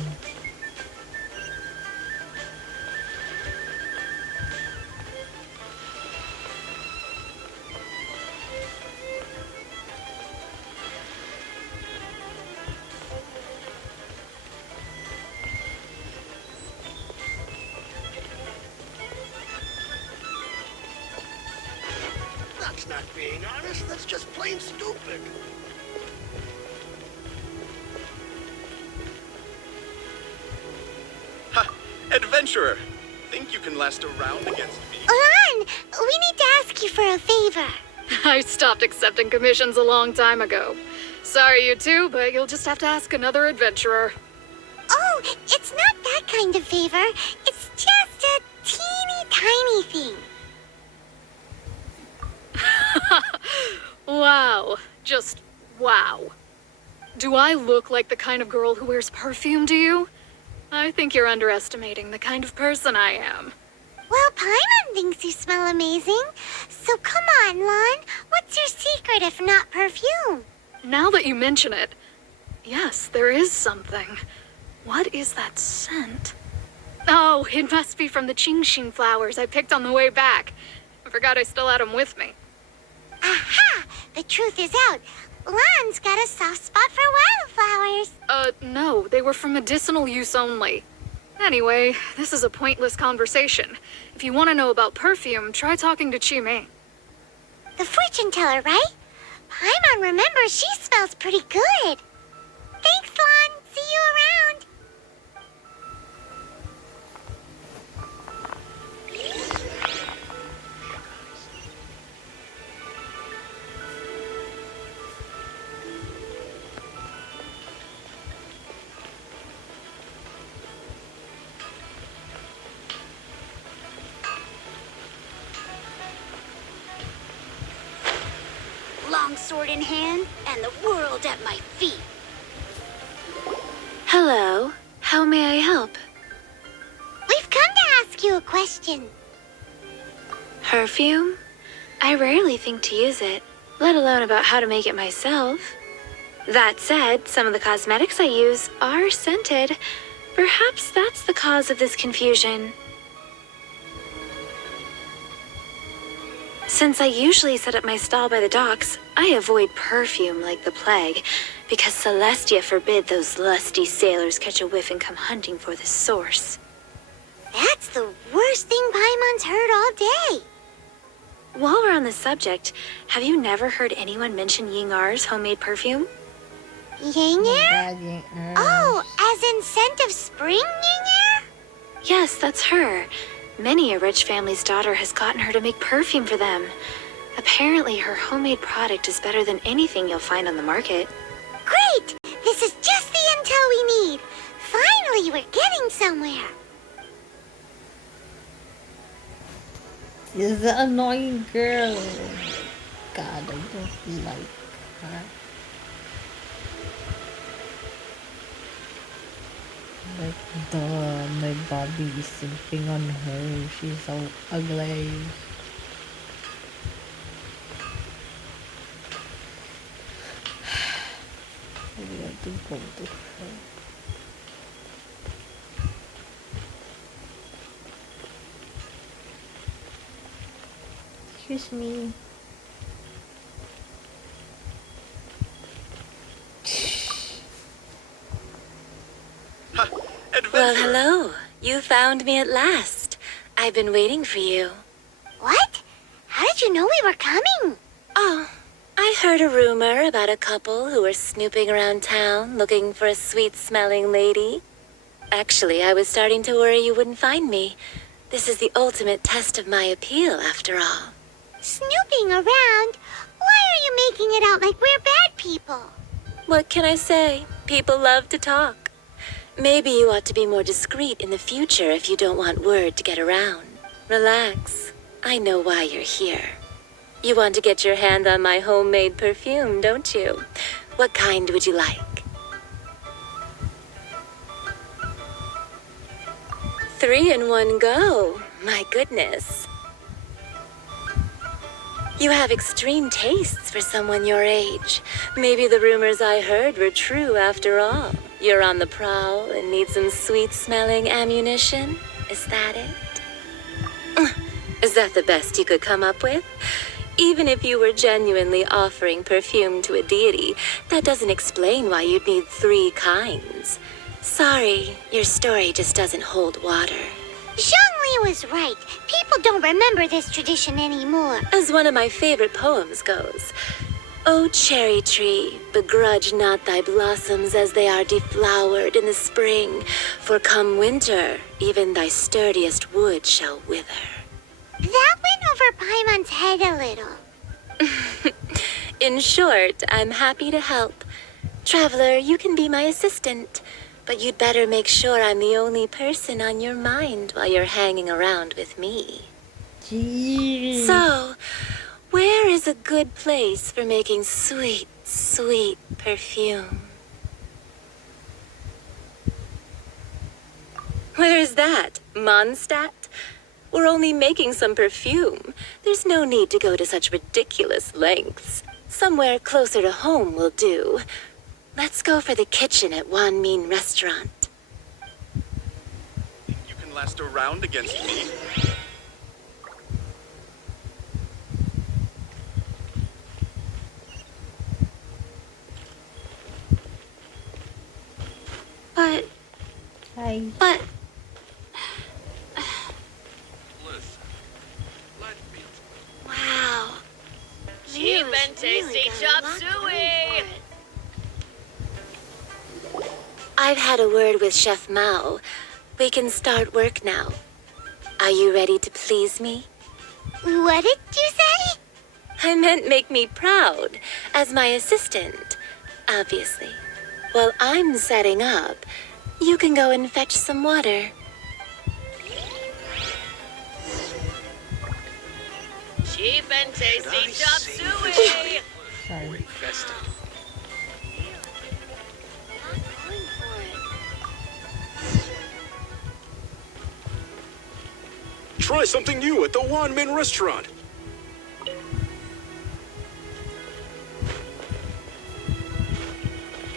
That's not being honest. That's just plain stupid. Ha! Adventurer! Think you can last a round against me? Lan, we need to ask you for a favor. I stopped accepting commissions a long time ago. Sorry, you two, but you'll just have to ask another adventurer. Oh, it's not that kind of favor. It's just a teeny tiny thing. Wow. Just wow. Do I look like the kind of girl who wears perfume to you? I think you're underestimating the kind of person I am. Well, Paimon thinks you smell amazing. So come on, Lan. What's your secret if not perfume? Now that you mention it, yes, there is something. What is that scent? Oh, it must be from the Genshin flowers I picked on the way back. I forgot I still had them with me. Aha! The truth is out. Lan's got a soft spot for wildflowers. No, they were for medicinal use only. Anyway, this is a pointless conversation. If you want to know about perfume, try talking to Chi-Mei. The fortune teller, right? Paimon remembers she smells pretty good. Thanks, Lan. See you around. Long sword in hand and the world at my feet. Hello. How may I help? We've come to ask you a question. Perfume? I rarely think to use it, let alone about how to make it myself. That said, some of the cosmetics I use are scented. Perhaps that's the cause of this confusion. Since I usually set up my stall by the docks, I avoid perfume like the plague, because Celestia forbid those lusty sailors catch a whiff and come hunting for the source. That's the worst thing Paimon's heard all day. While we're on the subject, have you never heard anyone mention Ying-Ar's homemade perfume? Ying-Er? Oh, as in scent of spring, Ying-Er? Yes, that's her. Many a rich family's daughter has gotten her to make perfume for them. Apparently, her homemade product is better than anything you'll find on the market. Great! This is just the intel we need. Finally, we're getting somewhere. Is the annoying girl. God, I don't like her. Like, duh, my Bobby is simping on her. She's so ugly. Maybe I have to go to her. Excuse me. Well, hello. You found me at last. I've been waiting for you. What? How did you know we were coming? Oh, I heard a rumor about a couple who were snooping around town looking for a sweet-smelling lady. Actually, I was starting to worry you wouldn't find me. This is the ultimate test of my appeal, after all. Snooping around? Why are you making it out like we're bad people? What can I say? People love to talk. Maybe you ought to be more discreet in the future if you don't want word to get around. Relax. I know why you're here. You want to get your hand on my homemade perfume, don't you? What kind would you like? 3 in 1 go. My goodness. You have extreme tastes for someone your age. Maybe the rumors I heard were true after all. You're on the prowl and need some sweet-smelling ammunition? Is that it? Is that the best you could come up with? Even if you were genuinely offering perfume to a deity, that doesn't explain why you'd need 3 kinds. Sorry, your story just doesn't hold water. Zhongli was right. People don't remember this tradition anymore. As one of my favorite poems goes, O cherry tree, begrudge not thy blossoms as they are deflowered in the spring, for come winter, even thy sturdiest wood shall wither. That went over Paimon's head a little. In short, I'm happy to help. Traveler, you can be my assistant, but you'd better make sure I'm the only person on your mind while you're hanging around with me. Jeez. So, where is a good place for making sweet, sweet perfume? Where's that? Mondstadt? We're only making some perfume. There's no need to go to such ridiculous lengths. Somewhere closer to home will do. Let's go for the kitchen at Wan Min Restaurant. Think you can last a round against me? Bye. But Listen, let me. wow. Cheap and tasty chop suey. I've had a word with Chef Mao. We can start work now. Are you ready to please me? What did you say? I meant make me proud, as my assistant, obviously. While I'm setting up, you can go and fetch some water. Cheap and tasty chop suey. Sorry. Try something new at the Wanmin restaurant.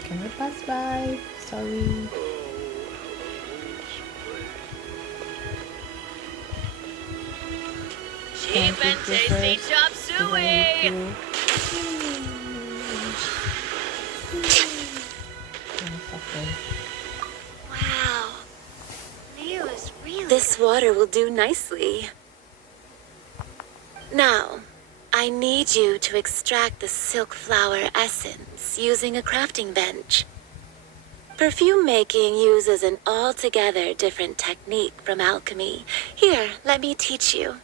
Can we pass by? Sorry. Cheap and tasty chop suey. Wow. Leo is really This water will do nicely. Now, I need you to extract the silk flower essence using a crafting bench. Perfume making uses an altogether different technique from alchemy. Here, let me teach you.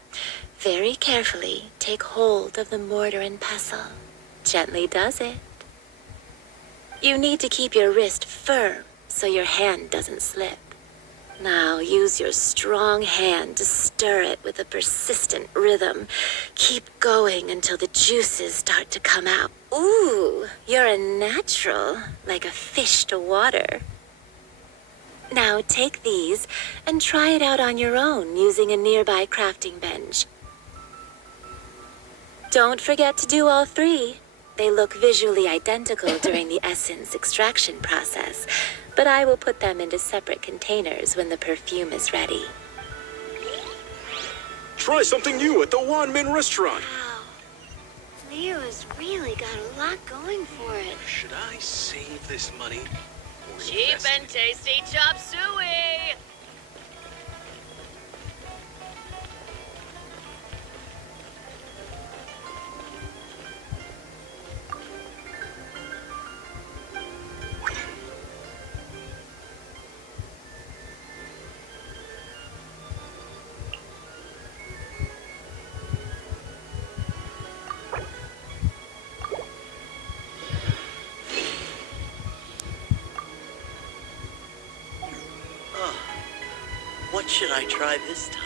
Very carefully, take hold of the mortar and pestle. Gently does it. You need to keep your wrist firm so your hand doesn't slip. Now use your strong hand to stir it with a persistent rhythm. Keep going until the juices start to come out. Ooh, you're a natural, like a fish to water. Now take these and try it out on your own using a nearby crafting bench. Don't forget to do all three. They look visually identical during the essence extraction process, but I will put them into separate containers when the perfume is ready. Try something new at the Wanmin restaurant. wow. Leo has really got a lot going for it. Should I save this money? Or Cheap invest and tasty chop suey. What should I try this time?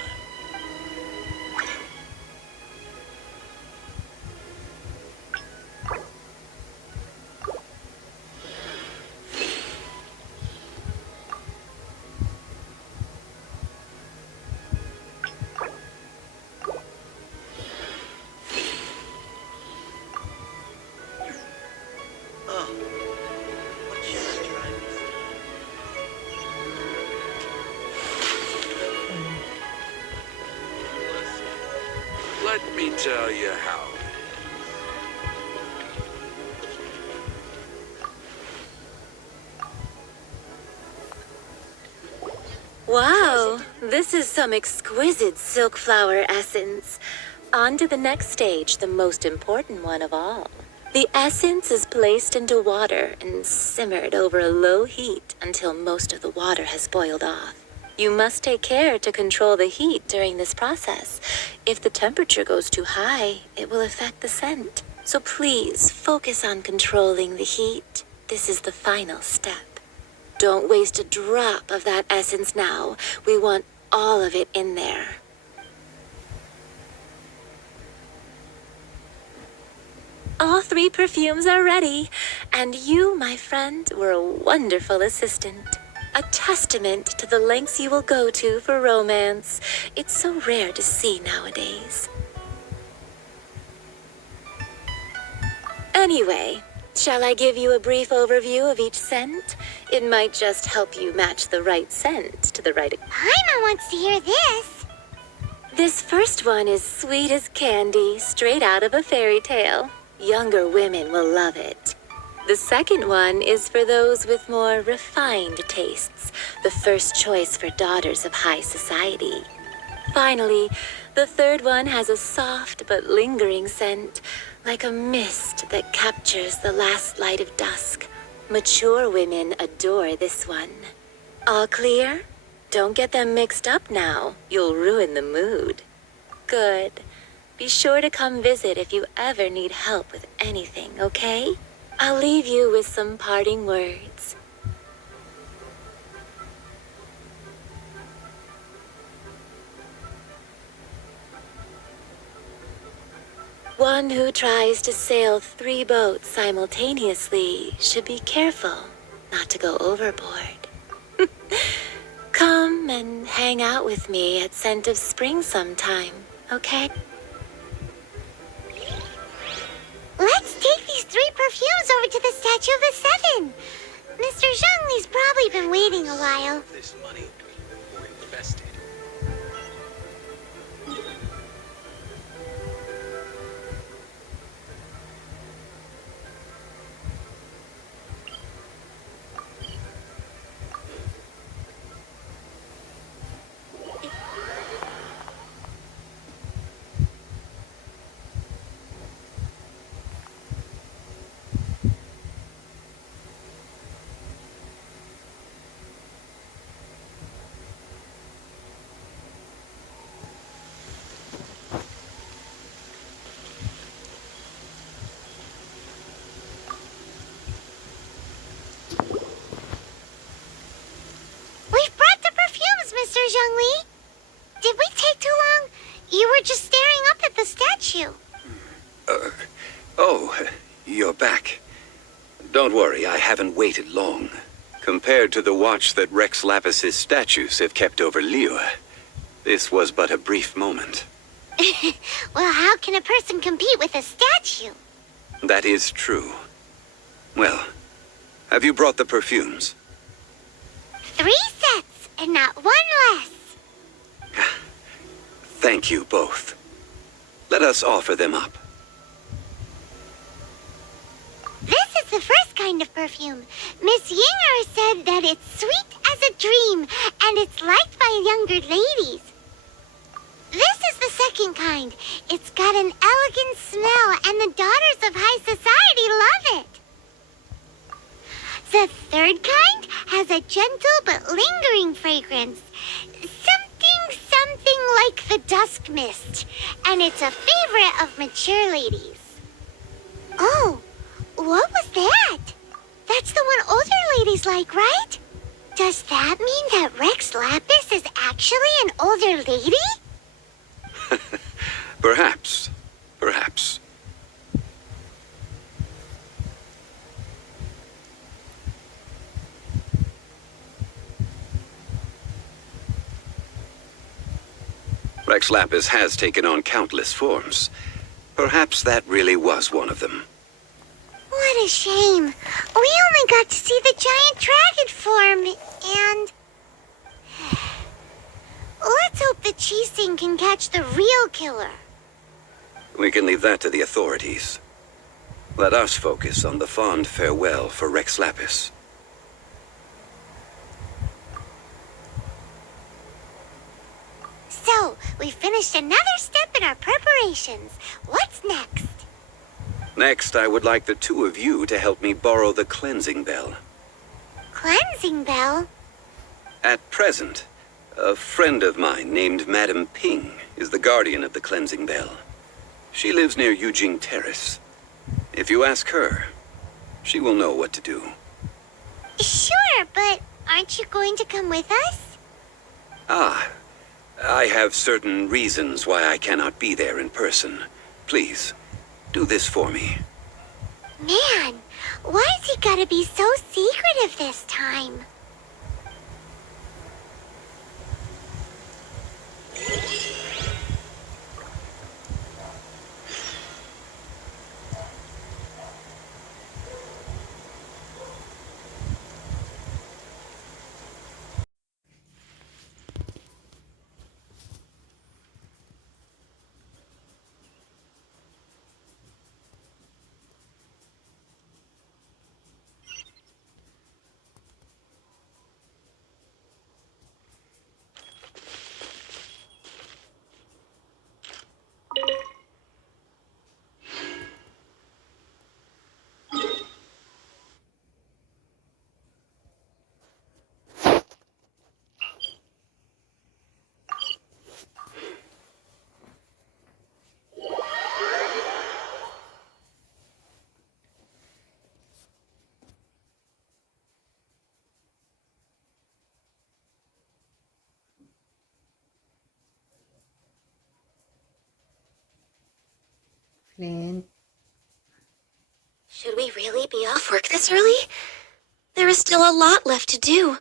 What should I try this time? Let me tell you how. Wow, this is some exquisite silk flower essence. On to the next stage, the most important one of all. The essence is placed into water and simmered over a low heat until most of the water has boiled off. You must take care to control the heat during this process. If the temperature goes too high, it will affect the scent. So please focus on controlling the heat. This is the final step. Don't waste a drop of that essence now. We want all of it in there. All three perfumes are ready, and you, my friend, were a wonderful assistant. A testament to the lengths you will go to for romance. It's so rare to see nowadays. Anyway, shall I give you a brief overview of each scent? It might just help you match the right scent to the right... Paimon wants to hear this. This first one is sweet as candy, straight out of a fairy tale. Younger women will love it. The second one is for those with more refined tastes, the first choice for daughters of high society. Finally, the third one has a soft but lingering scent, like a mist that captures the last light of dusk. Mature women adore this one. All clear? Don't get them mixed up now. You'll ruin the mood. Good. Be sure to come visit if you ever need help with anything, okay? I'll leave you with some parting words. One who tries to sail 3 boats simultaneously should be careful not to go overboard. Come and hang out with me at Scent of Spring sometime, okay? Let's take these 3 perfumes over to the Statue of the Seven. Mr. Zhongli's probably been waiting a while. This money were invested. We've brought the perfumes, Mr. Zhongli. Did we take too long? You were just staring up at the statue. Oh, you're back. Don't worry, I haven't waited long. Compared to the watch that Rex Lapis's statues have kept over Liyue, this was but a brief moment. Well, how can a person compete with a statue? That is true. Well, have you brought the perfumes? 3 sets, and not 1 less. Thank you both. Let us offer them up. This is the first kind of perfume. Miss Yinger said that it's sweet as a dream, and it's liked by younger ladies. This is the second kind. It's got an elegant smell, and the daughters of high society love it. The third kind has a gentle but lingering fragrance. Something like the dusk mist, and it's a favorite of mature ladies. Oh, what was that? That's the one older ladies like, right? Does that mean that Rex Lapis is actually an older lady? Perhaps. Perhaps. Rex Lapis has taken on countless forms. Perhaps that really was one of them. What a shame. We only got to see the giant dragon form, and... Let's hope the Chising can catch the real killer. We can leave that to the authorities. Let us focus on the fond farewell for Rex Lapis. So, we finished another step in our preparations. What's next? Next, I would like the 2 of you to help me borrow the cleansing bell. Cleansing bell? At present, a friend of mine named Madame Ping is the guardian of the cleansing bell. She lives near Yujing Terrace. If you ask her, she will know what to do. Sure, but aren't you going to come with us? Ah, I have certain reasons why I cannot be there in person. Please, do this for me. Man, why's he gotta be so secretive this time? Clint. Should we really be off work this early? There is still a lot left to do.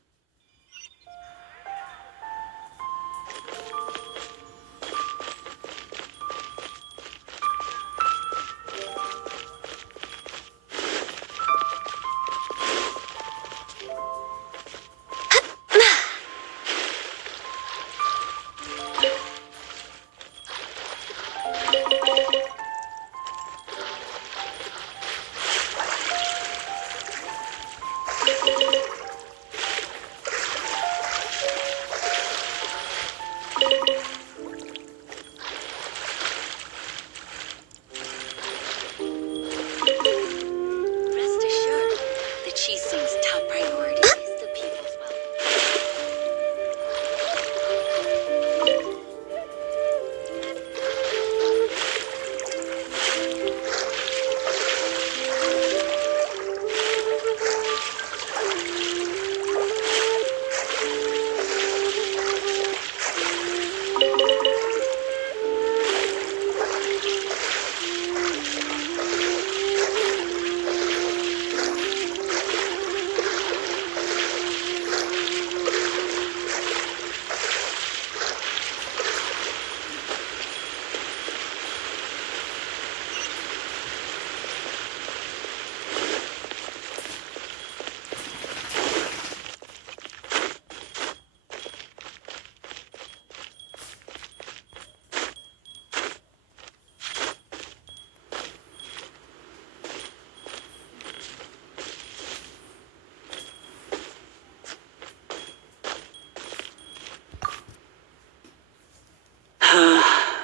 Rest assured, the Chising's top priority is the people's welfare.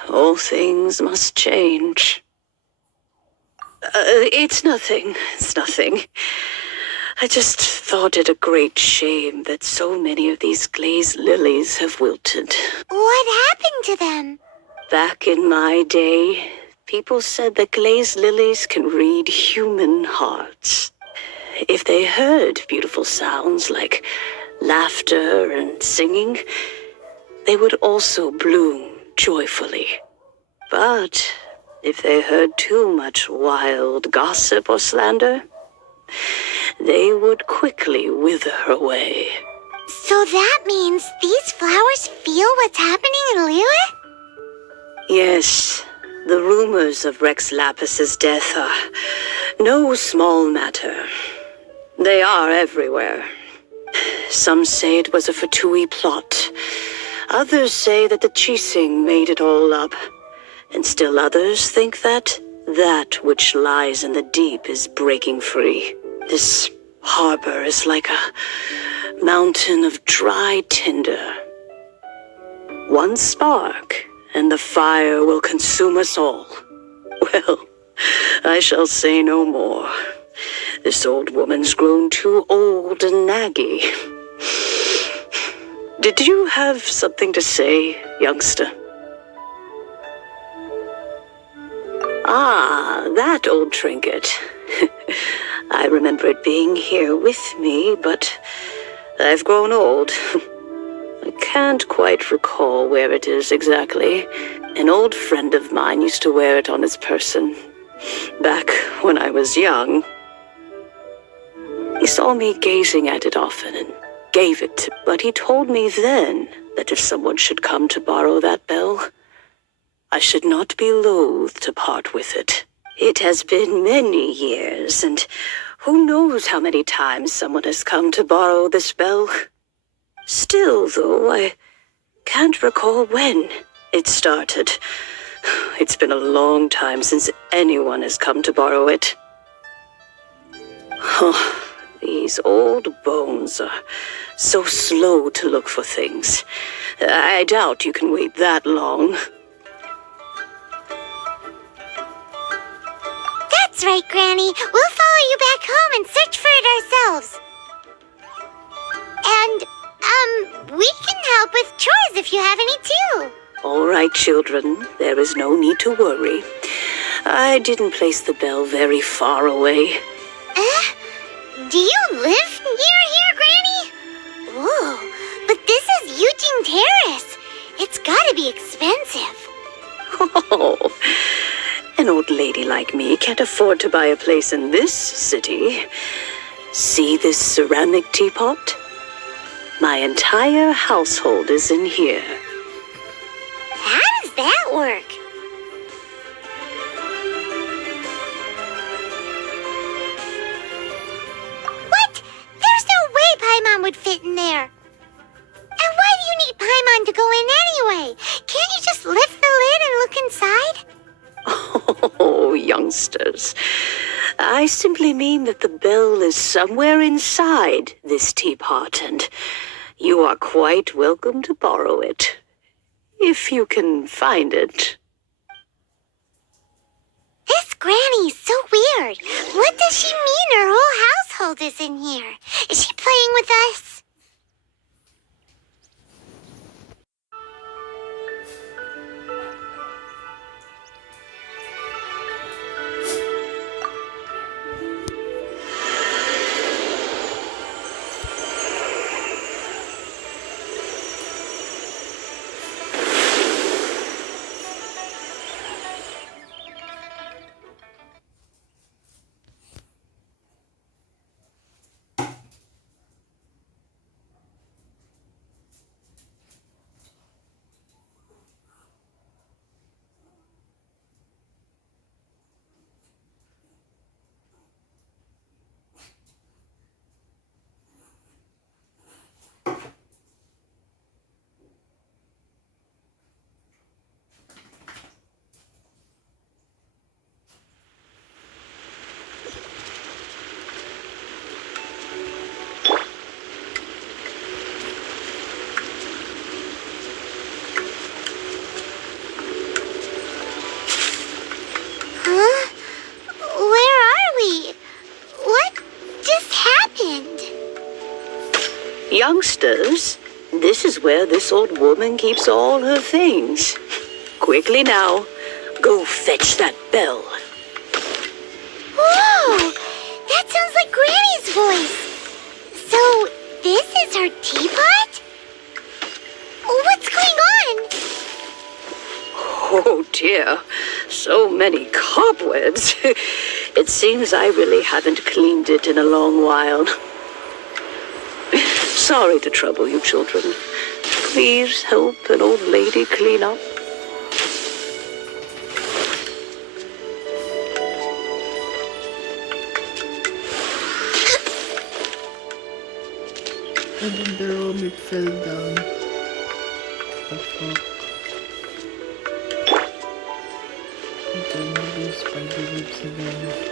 All things must change. It's nothing. It's nothing. I just thought it a great shame that so many of these glazed lilies have wilted. What happened to them? Back in my day, people said that glazed lilies can read human hearts. If they heard beautiful sounds like laughter and singing, they would also bloom joyfully. But if they heard too much wild gossip or slander, they would quickly wither away. So that means these flowers feel what's happening in Liyue? Yes, the rumors of Rex Lapis's death are no small matter. They are everywhere. Some say it was a Fatui plot. Others say that the Chising made it all up. And still others think that which lies in the deep is breaking free. This harbor is like a mountain of dry tinder. One spark, and the fire will consume us all. Well, I shall say no more. This old woman's grown too old and naggy. Did you have something to say, youngster? Ah, that old trinket. I remember it being here with me, but I've grown old. I can't quite recall where it is exactly. An old friend of mine used to wear it on his person, back when I was young. He saw me gazing at it often and gave it to, but he told me then that if someone should come to borrow that bell, I should not be loath to part with it. It has been many years, and who knows how many times someone has come to borrow this bell. Still, though, I can't recall when it started. It's been a long time since anyone has come to borrow it. Oh, these old bones are so slow to look for things. I doubt you can wait that long. That's right, Granny. We'll follow you back home and search for it ourselves. And, we can help with chores if you have any too. All right, children. There is no need to worry. I didn't place the bell very far away. Do you live near here, Granny? Ooh, but this is Eugene Terrace. It's gotta be expensive. Oh, An old lady like me can't afford to buy a place in this city. See this ceramic teapot? My entire household is in here. How does that work? What? There's no way Paimon would fit in there. And why do you need Paimon to go in anyway? Can't you just lift the lid and look inside? Oh, youngsters. I simply mean that the bell is somewhere inside this teapot, and you are quite welcome to borrow it. If you can find it. This granny's so weird. What does she mean her whole household is in here? Is she playing with us? Youngsters, this is where this old woman keeps all her things. Quickly now, go fetch that bell. Whoa! That sounds like Granny's voice. So, this is her teapot? What's going on? Oh dear, so many cobwebs. It seems I really haven't cleaned it in a long while. Sorry to trouble you, children. Please help an old lady clean up. And then the room, it fell down. The fuck? Okay, maybe spider webs again.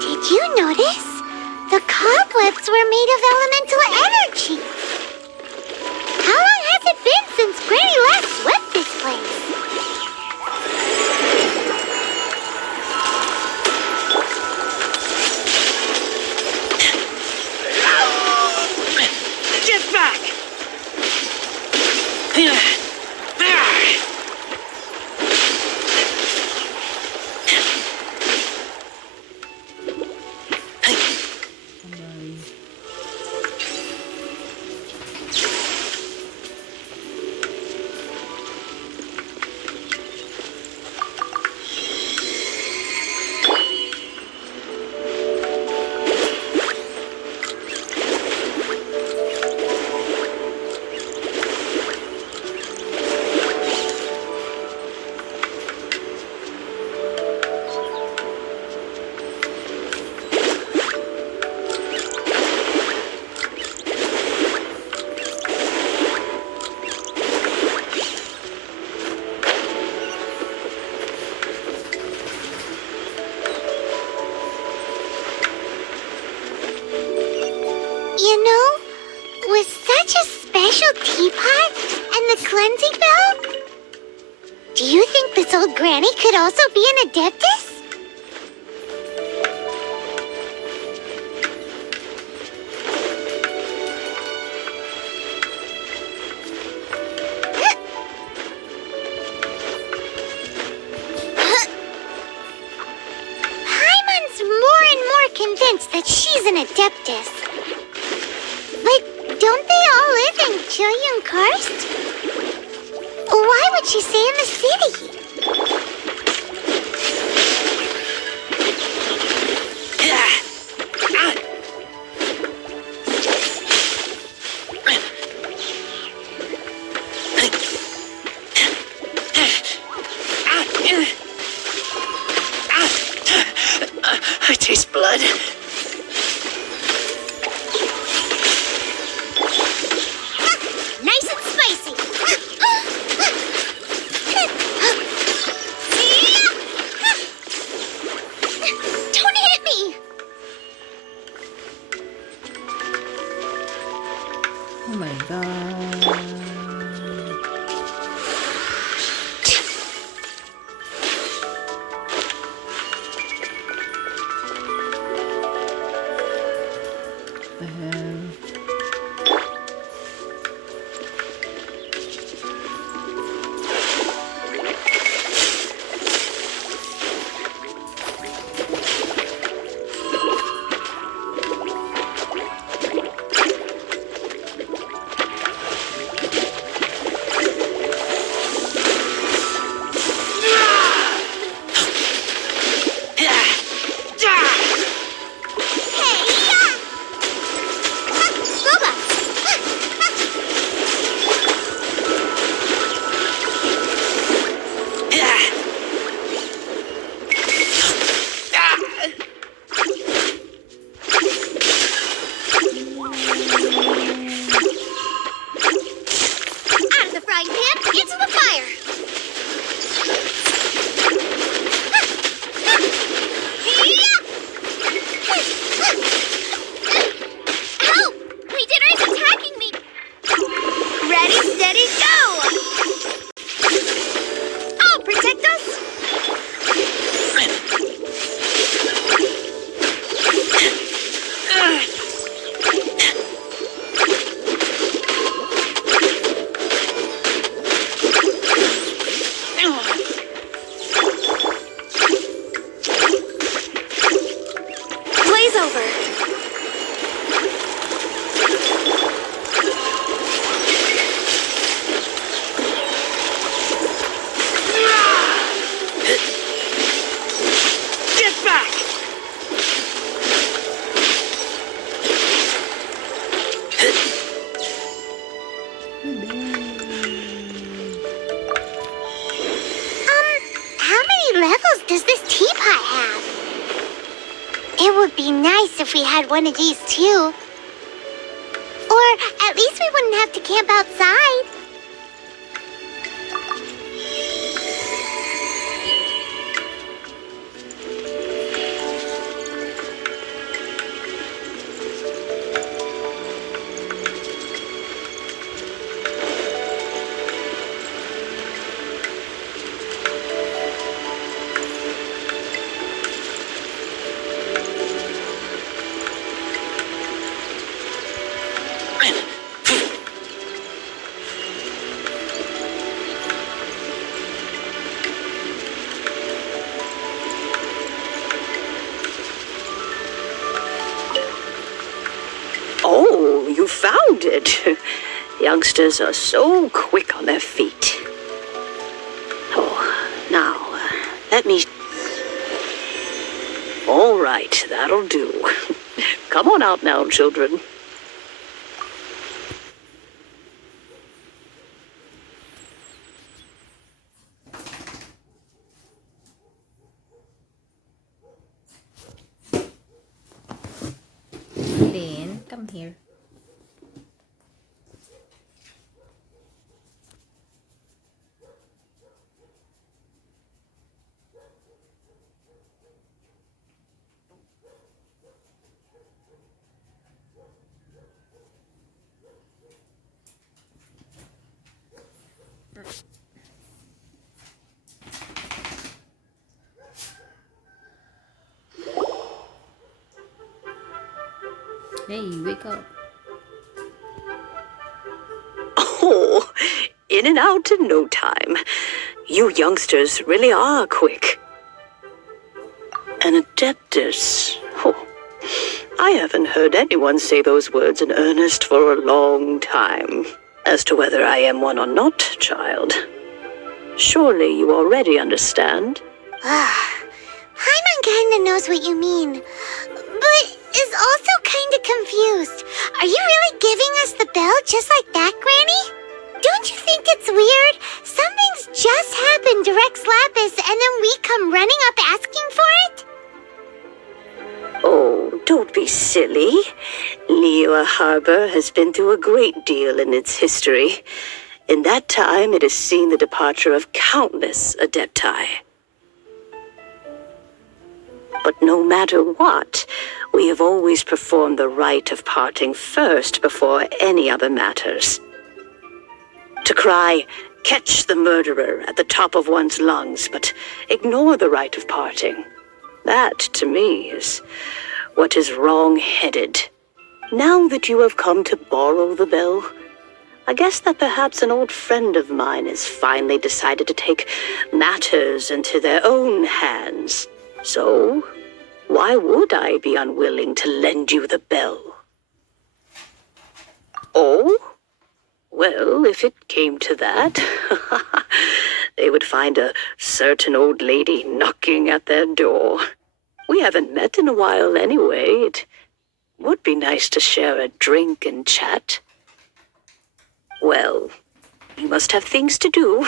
Did you notice? The cobwebs were made of elemental energy. How long has it been since Granny last swept this place? Get back! cleansing bell? Do you think this old granny could also be an adeptus? Paimon's more and more convinced that she's an adeptus. But don't they all live in Chilyung Karst? Why would she stay in the city? I taste blood. Nice and spicy. Don't hit me. Oh my god. The hell? Out of the frying pan, into the fire. Help! My dinner is attacking me. Ready, steady, go! I'll protect us. Glaze over. Get back! How many levels does this teapot have? It would be nice if we had one of these too. Or at least we wouldn't have to camp outside. Oh, you found it. Youngsters are so quick on their feet. Oh, now, let me... All right, that'll do. Come on out now, children. Lynn, come here. Hey, wake up. Oh, in and out in no time. You youngsters really are quick. An adeptus. Oh, I haven't heard anyone say those words in earnest for a long time. As to whether I am one or not, child. Surely you already understand. Paimon kinda knows what you mean, but is also kinda confused. Are you really giving us the bell just like that, Granny? Don't you think it's weird? Something's just happened to Rex Lapis and then we come running up asking for it? Oh, don't be silly. Liyue Harbor has been through a great deal in its history. In that time, it has seen the departure of countless adepti. But no matter what, we have always performed the rite of parting first before any other matters. To cry, "Catch the murderer," at the top of one's lungs, but ignore the rite of parting. That, to me, is what is wrong-headed. Now that you have come to borrow the bell, I guess that perhaps an old friend of mine has finally decided to take matters into their own hands. So, why would I be unwilling to lend you the bell? Oh? Well, if it came to that, they would find a certain old lady knocking at their door. We haven't met in a while anyway. It would be nice to share a drink and chat. Well, you must have things to do.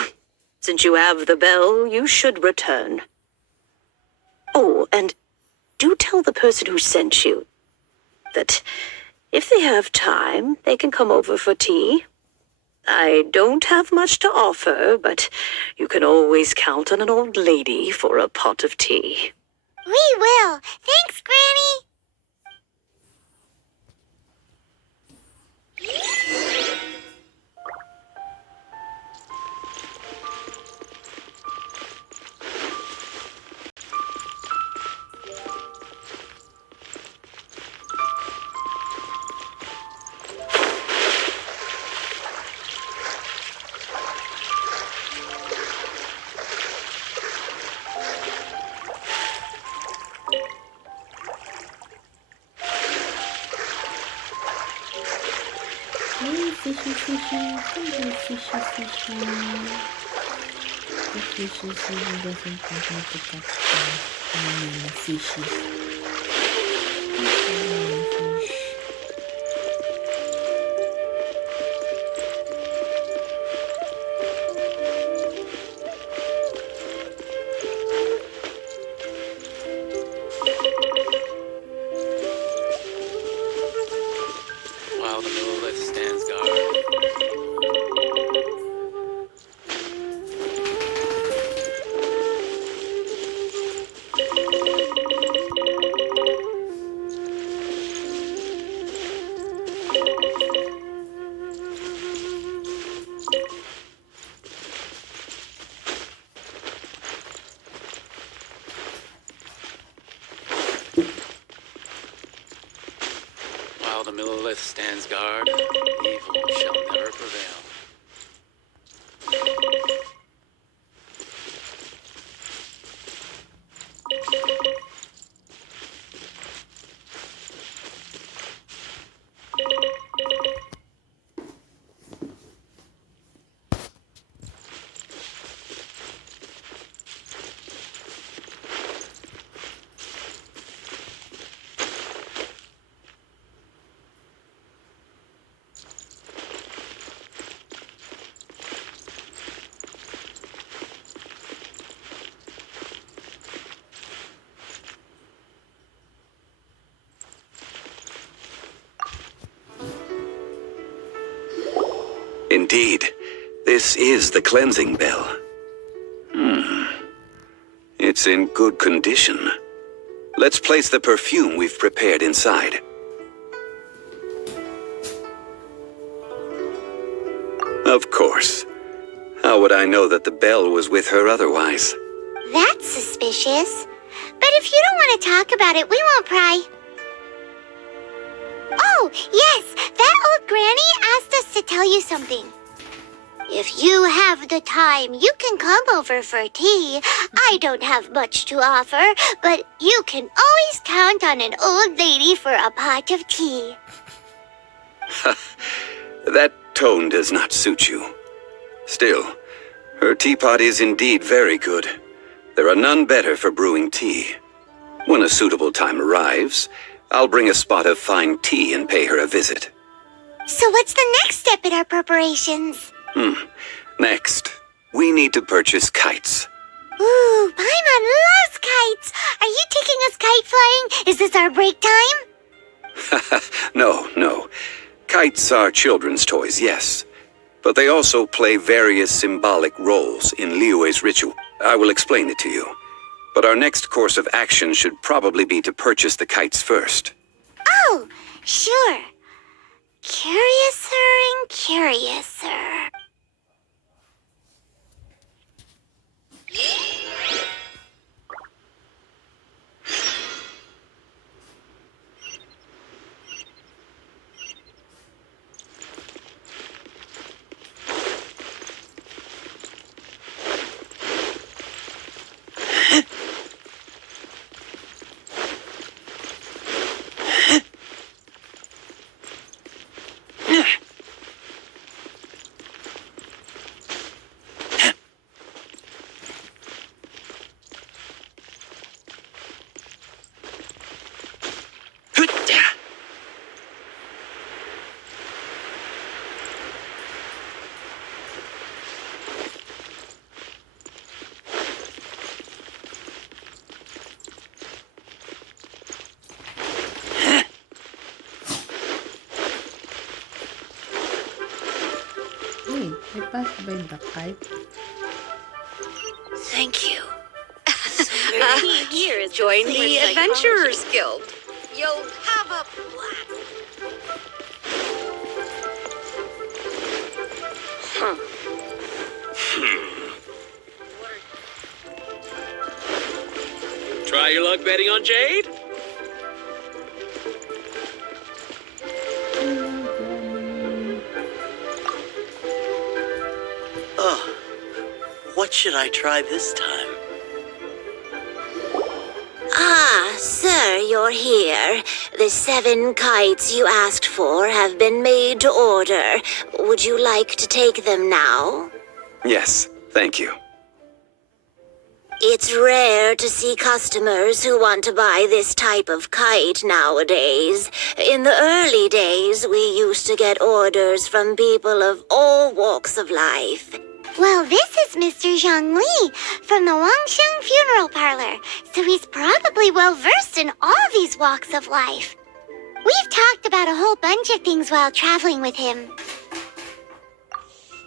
Since you have the bell, you should return. Oh, and do tell the person who sent you that if they have time, they can come over for tea. I don't have much to offer, but you can always count on an old lady for a pot of tea. We will. Thanks, Granny. Hey, fishy, fishy. Come here, fishy, fishy. The fishy season doesn't want me to catch them. Fishy. Fish. While the Lilith stands guard. While the Millilith stands guard, evil shall never prevail. Indeed, this is the cleansing bell. It's in good condition. Let's place the perfume we've prepared inside. Of course. How would I know that the bell was with her otherwise? That's suspicious. But if you don't want to talk about it, we won't pry. Oh, yes, that old granny asked us to tell you something. If you have the time, you can come over for tea. I don't have much to offer, but you can always count on an old lady for a pot of tea. That tone does not suit you. Still, her teapot is indeed very good. There are none better for brewing tea. When a suitable time arrives, I'll bring a spot of fine tea and pay her a visit. So what's the next step in our preparations? Next, we need to purchase kites. Ooh, Paimon loves kites. Are you taking us kite flying? Is this our break time? No. Kites are children's toys, yes. But they also play various symbolic roles in Liyue's ritual. I will explain it to you. But our next course of action should probably be to purchase the kites first. Oh, sure. Curiouser and curiouser. May pass ba yung the kite? Thank you. Here is Join the Adventurers Guild. You'll have a blast. Try your luck betting on Jade? What should I try this time? Ah, sir, you're here. The 7 kites you asked for have been made to order. Would you like to take them now? Yes, thank you. It's rare to see customers who want to buy this type of kite nowadays. In the early days, we used to get orders from people of all walks of life. Well, this is Mr. Zhongli from the Wangsheng Funeral Parlor, so he's probably well-versed in all these walks of life. We've talked about a whole bunch of things while traveling with him.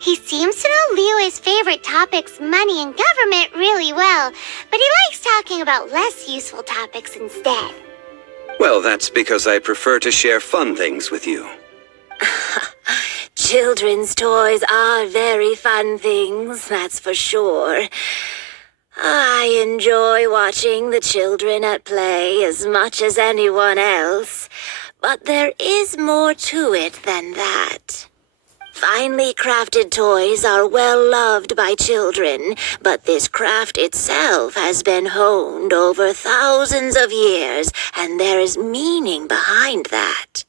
He seems to know Liyue's favorite topics, money and government, really well, but he likes talking about less useful topics instead. Well, that's because I prefer to share fun things with you. Children's toys are very fun things, that's for sure. I enjoy watching the children at play as much as anyone else, but there is more to it than that. Finely crafted toys are well loved by children, but this craft itself has been honed over thousands of years, and there is meaning behind that.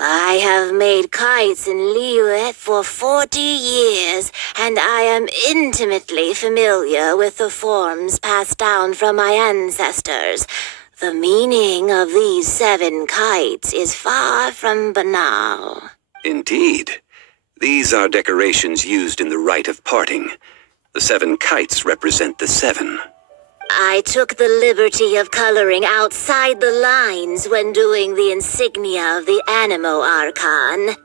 I have made kites in Liyue for 40 years, and I am intimately familiar with the forms passed down from my ancestors. The meaning of these 7 kites is far from banal. Indeed. These are decorations used in the rite of parting. The 7 kites represent the 7. I took the liberty of coloring outside the lines when doing the insignia of the Animo Archon.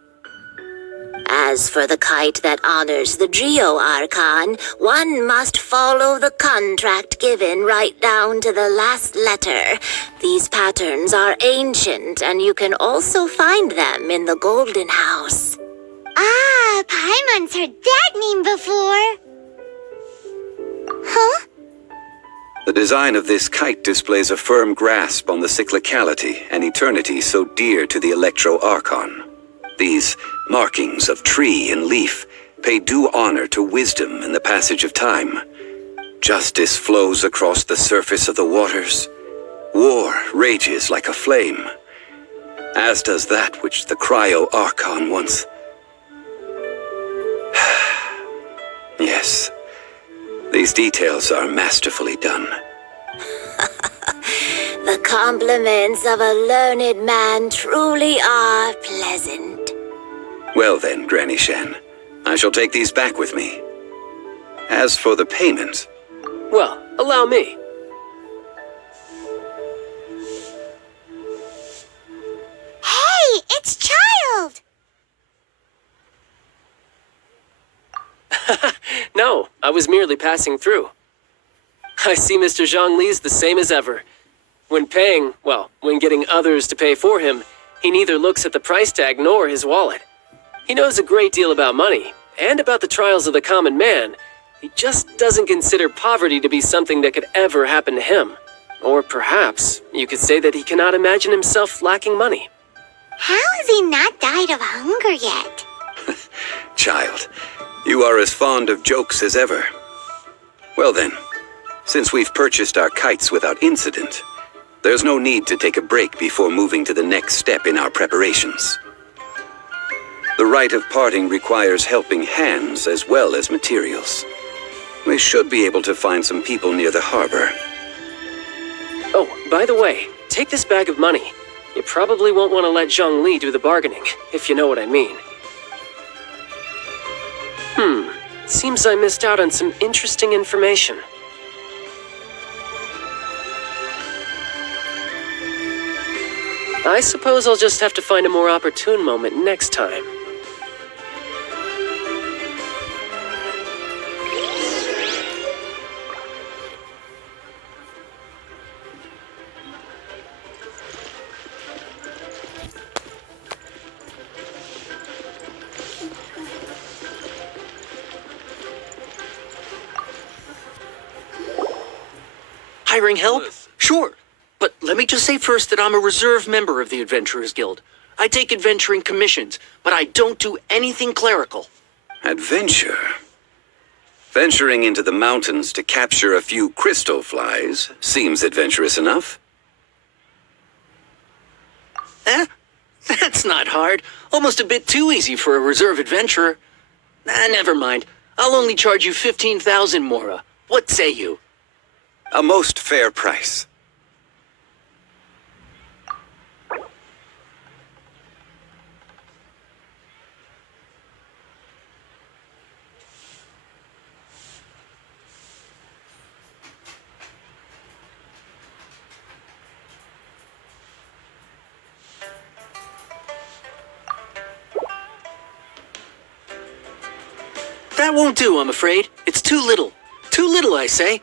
As for the kite that honors the Geo Archon, one must follow the contract given right down to the last letter. These patterns are ancient, and you can also find them in the Golden House. Ah, Paimon's heard that name before. Huh? The design of this kite displays a firm grasp on the cyclicality and eternity so dear to the Electro-Archon. These markings of tree and leaf pay due honor to wisdom in the passage of time. Justice flows across the surface of the waters. War rages like a flame, as does that which the Cryo-Archon once... Yes, these details are masterfully done. The compliments of a learned man truly are pleasant. Well then, Granny Shan, I shall take these back with me. As for the payment... Well, allow me. Hey, it's Child! No, I was merely passing through. I see Mr. Zhongli's the same as ever. When paying, well, when getting others to pay for him, he neither looks at the price tag nor his wallet. He knows a great deal about money, and about the trials of the common man. He just doesn't consider poverty to be something that could ever happen to him. Or perhaps you could say that he cannot imagine himself lacking money. How has he not died of hunger yet? Child, you are as fond of jokes as ever. Well then, since we've purchased our kites without incident, there's no need to take a break before moving to the next step in our preparations. The rite of parting requires helping hands as well as materials. We should be able to find some people near the harbor. Oh, by the way, take this bag of money. You probably won't want to let Zhongli do the bargaining, if you know what I mean. Seems I missed out on some interesting information. I suppose I'll just have to find a more opportune moment next time. Hiring help? Sure. But let me just say first that I'm a reserve member of the Adventurers Guild. I take adventuring commissions, but I don't do anything clerical. Adventure? Venturing into the mountains to capture a few crystal flies seems adventurous enough. That's not hard. Almost a bit too easy for a reserve adventurer. Never mind. I'll only charge you 15,000 Mora. What say you? A most fair price. That won't do, I'm afraid. It's too little. Too little, I say.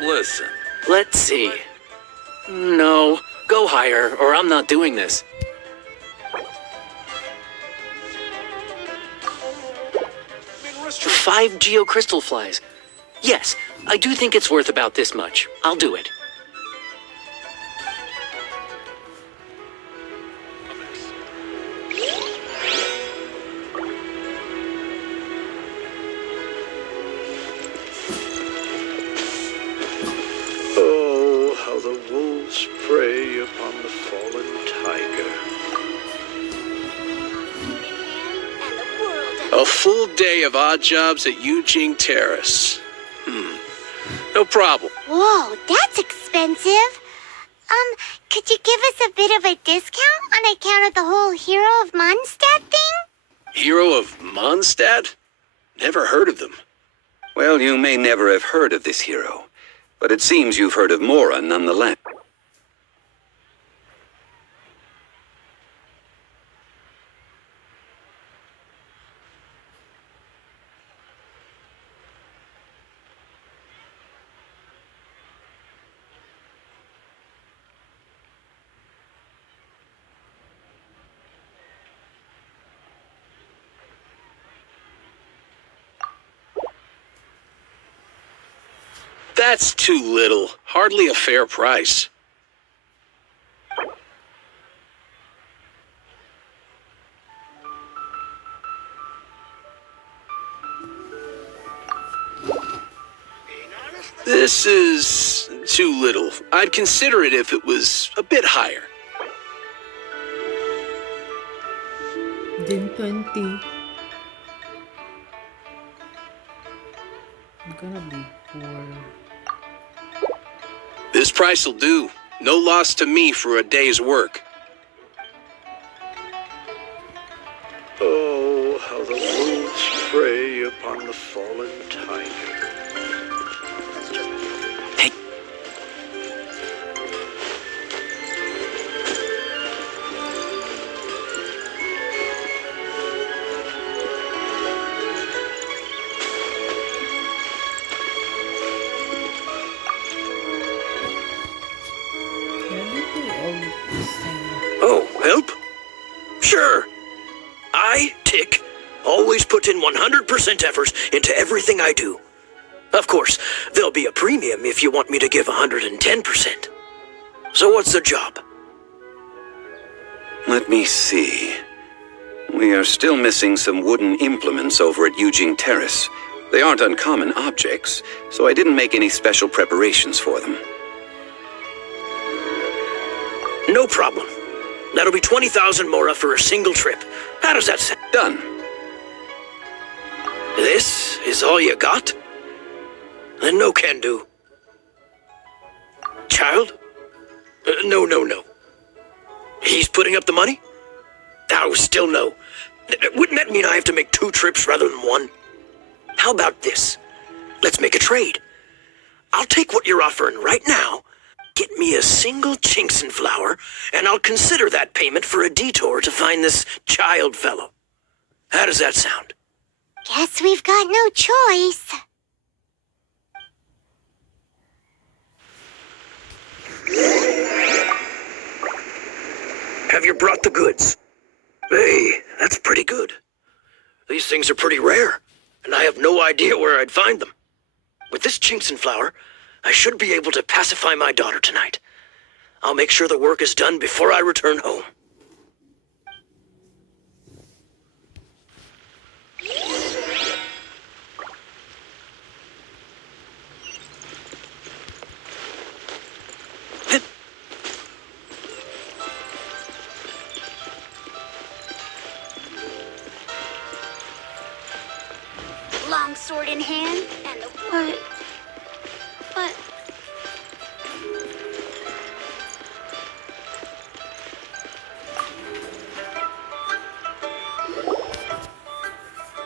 Listen. Let's see. No, go higher, or I'm not doing this. 5 geocrystal flies. Yes, I do think it's worth about this much. I'll do it. Oh, how the wolves prey upon the fallen tiger. A full day of odd jobs at Yujing Terrace. No problem. Whoa, that's expensive. Could you give us a bit of a discount on account of the whole Hero of Mondstadt thing? Hero of Mondstadt? Never heard of them. Well, you may never have heard of this hero, but it seems you've heard of Mora nonetheless. That's too little. Hardly a fair price. This is too little. I'd consider it if it was a bit higher. Then 20. I'm gonna be poor. This price'll do. No loss to me for a day's work. Oh, how the wolves prey upon the fallen tiger. Oh, help? Sure. I, Tick, always put in 100% effort into everything I do. Of course, there'll be a premium if you want me to give 110%. So what's the job? Let me see. We are still missing some wooden implements over at Eugene Terrace. They aren't uncommon objects, so I didn't make any special preparations for them. No problem. That'll be 20,000 mora for a single trip. How does that sound? Done. This is all you got? Then no can do. Child? No. He's putting up the money? Oh, still no. Wouldn't that mean I have to make 2 trips rather than 1? How about this? Let's make a trade. I'll take what you're offering right now. Get me a single Chinxin flower, and I'll consider that payment for a detour to find this child fellow. How does that sound? Guess we've got no choice. Have you brought the goods? Hey, that's pretty good. These things are pretty rare, and I have no idea where I'd find them. With this Chinxin flower, I should be able to pacify my daughter tonight. I'll make sure the work is done before I return home. Long sword in hand, and the what?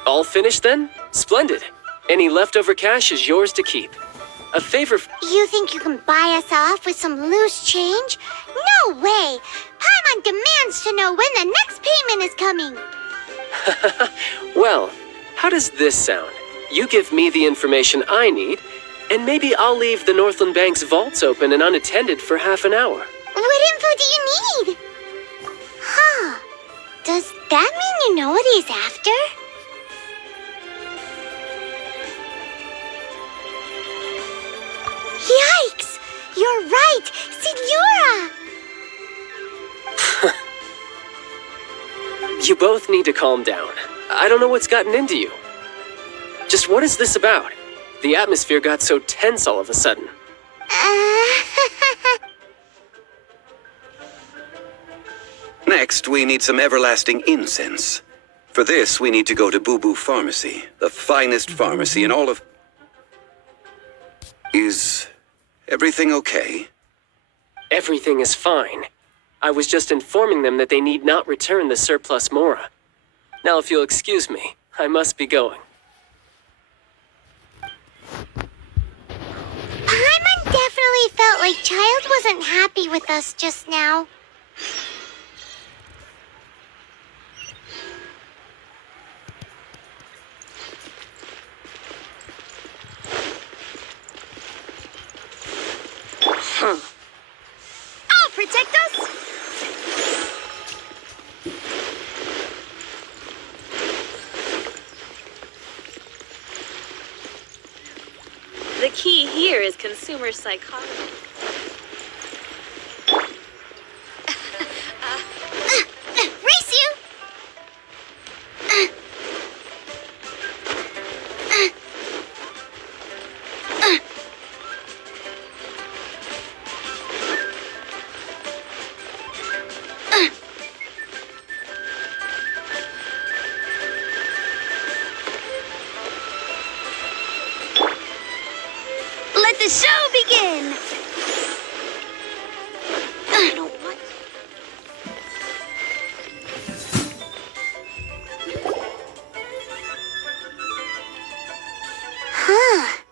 All finished then? Splendid. Any leftover cash is yours to keep. A favor. You think you can buy us off with some loose change? No way! Paimon demands to know when the next payment is coming. Well, how does this sound? You give me the information I need, and maybe I'll leave the Northland Bank's vaults open and unattended for half an hour. What info do you need? Huh. Does that mean you know what he's after? Yikes! You're right! Signora! You both need to calm down. I don't know what's gotten into you. Just what is this about? The atmosphere got so tense all of a sudden. Next, we need some everlasting incense. For this, we need to go to Boo Boo Pharmacy, the finest pharmacy in all of... Is everything okay? Everything is fine. I was just informing them that they need not return the surplus mora. Now, if you'll excuse me, I must be going. Paimon definitely felt like Child wasn't happy with us just now. I'll protect us! The key here is consumer psychology. Race you! Let the show begin! I don't want... Huh.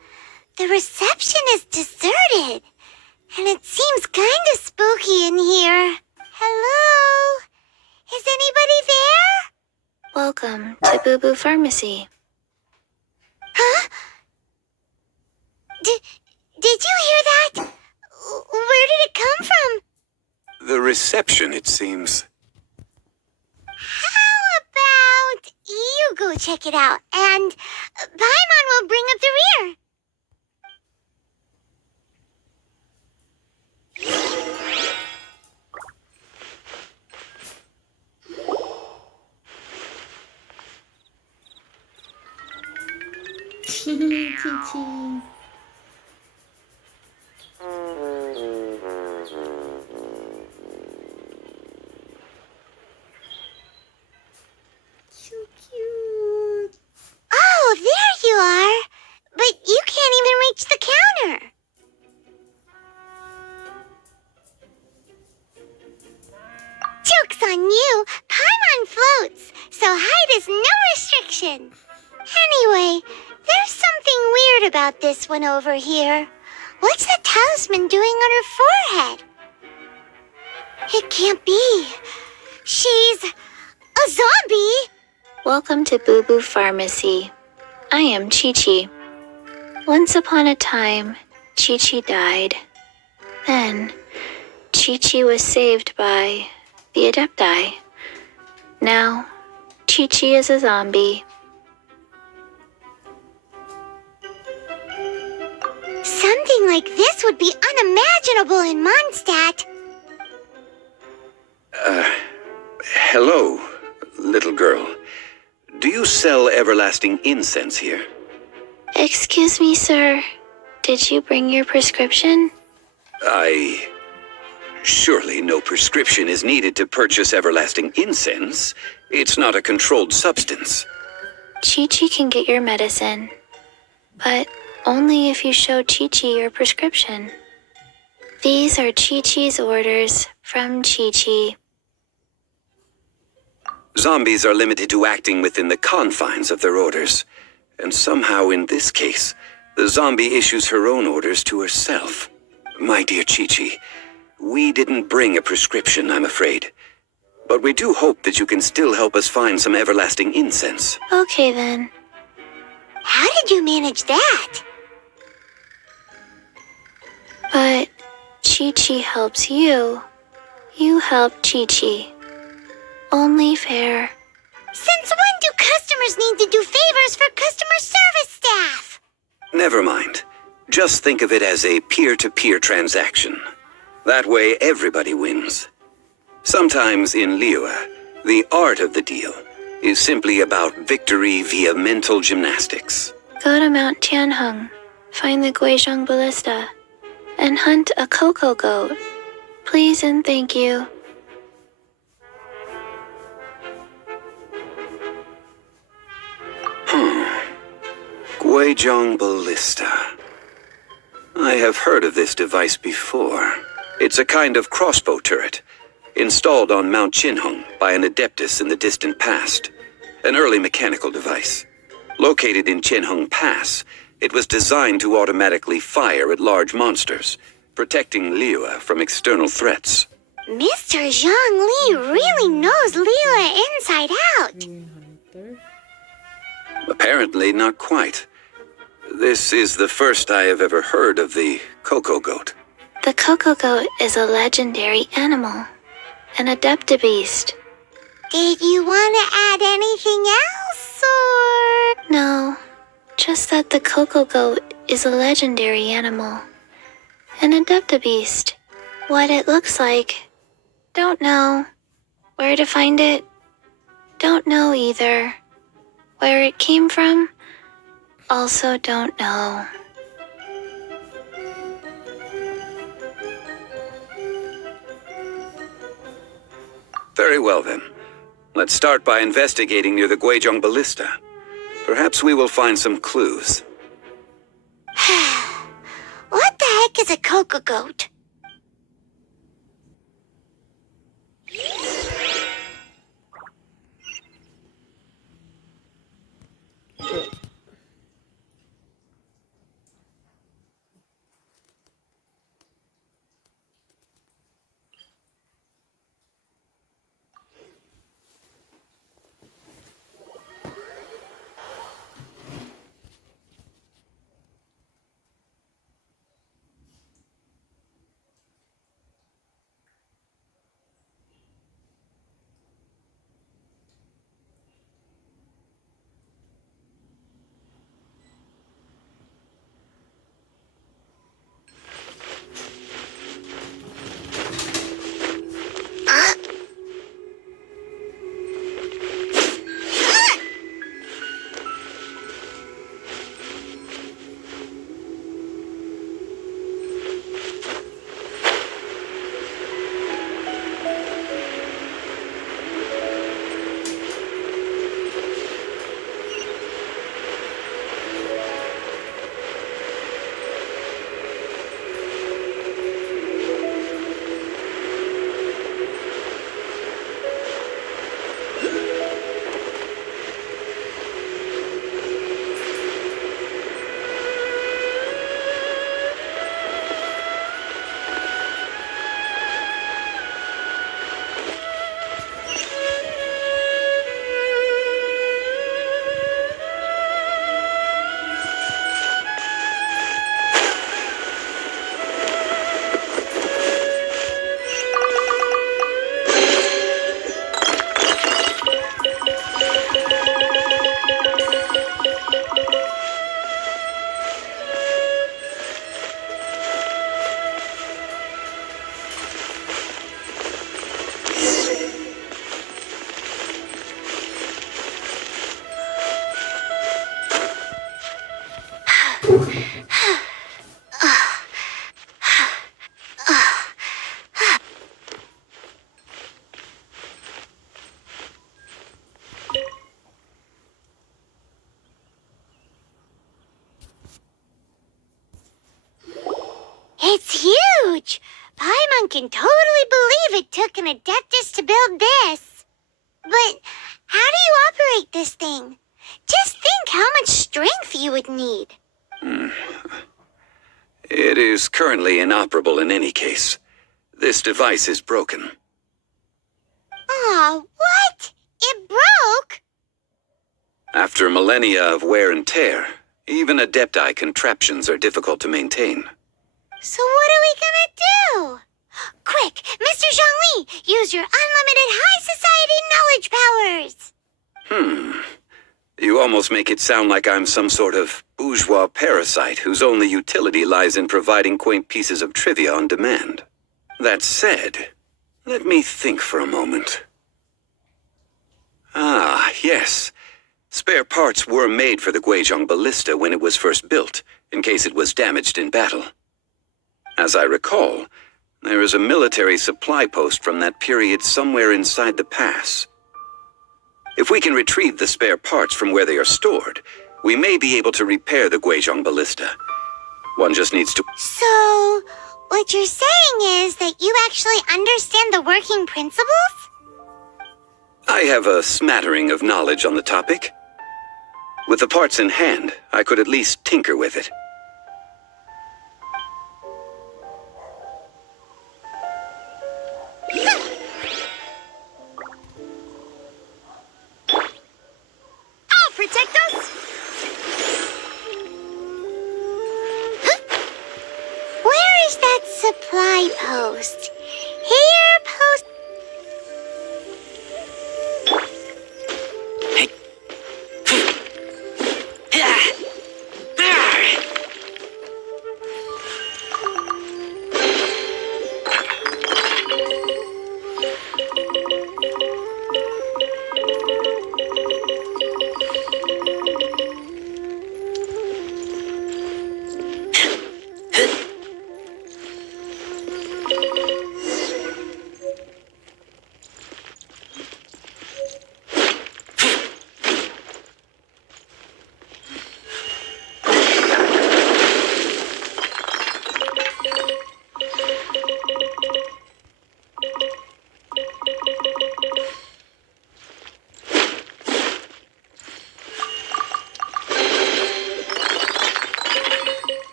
The reception is deserted. And it seems kind of spooky in here. Hello? Is anybody there? Welcome to Boo Boo Pharmacy. Huh? Did you hear that? Where did it come from? The reception, it seems. How about you go check it out, and Paimon will bring up the rear. Chi-chi. So cute. Oh, there you are. But you can't even reach the counter. Joke's on you. Paimon floats, so height is no restriction. Anyway, there's something weird about this one over here. What's the talisman doing on her forehead? It can't be. She's a zombie. Welcome to Boo Boo Pharmacy. I am Chi-Chi. Once upon a time, Chi-Chi died. Then, Chi-Chi was saved by the Adepti. Now, Chi-Chi is a zombie. Something like this would be unimaginable in Mondstadt. Hello, little girl. Do you sell everlasting incense here? Excuse me, sir. Did you bring your prescription? Surely no prescription is needed to purchase everlasting incense. It's not a controlled substance. Chi-Chi can get your medicine, but only if you show Chi-Chi your prescription. These are Chi-Chi's orders from Chi-Chi. Zombies are limited to acting within the confines of their orders. And somehow in this case, the zombie issues her own orders to herself. My dear Chi-Chi, we didn't bring a prescription, I'm afraid. But we do hope that you can still help us find some everlasting incense. Okay then. How did you manage that? But Chi-Chi helps you. You help Chi-Chi. Only fair. Since when do customers need to do favors for customer service staff? Never mind. Just think of it as a peer-to-peer transaction. That way everybody wins. Sometimes in Liyue, the art of the deal is simply about victory via mental gymnastics. Go to Mount Tianheng, find the Guizhong Ballista, and hunt a cocoa goat. Please and thank you. Guizhong Ballista. I have heard of this device before. It's a kind of crossbow turret, installed on Mount Qinheng by an adeptus in the distant past. An early mechanical device. Located in Qinheng Pass, it was designed to automatically fire at large monsters, protecting Liyue from external threats. Mr. Zhang Li really knows Liyue inside out. Apparently not quite. This is the first I have ever heard of the cocoa goat. The cocoa goat is a legendary animal, an adeptabeast. Did you want to add anything else, or...? No, just that the cocoa goat is a legendary animal. An adeptabeast. What it looks like, don't know. Where to find it, don't know either. Where it came from, also don't know. Very well then. Let's start by investigating near the Guizhong Ballista. Perhaps we will find some clues. What the heck is a cocoa goat? It's huge! Paimon can totally believe it took an Adeptus to build this. But how do you operate this thing? Just think how much strength you would need. It is currently inoperable in any case. This device is broken. Aw, what? It broke? After millennia of wear and tear, even Adepti contraptions are difficult to maintain. So what are we gonna do? Quick, Mr. Zhongli, use your unlimited high society knowledge powers! You almost make it sound like I'm some sort of bourgeois parasite whose only utility lies in providing quaint pieces of trivia on demand. That said, let me think for a moment. Ah, yes. Spare parts were made for the Guizhong Ballista when it was first built, in case it was damaged in battle. As I recall, there is a military supply post from that period somewhere inside the pass. If we can retrieve the spare parts from where they are stored, we may be able to repair the Guizhong Ballista. One just needs to... So, what you're saying is that you actually understand the working principles? I have a smattering of knowledge on the topic. With the parts in hand, I could at least tinker with it. I'll protect us! Where is that supply post? Here, post...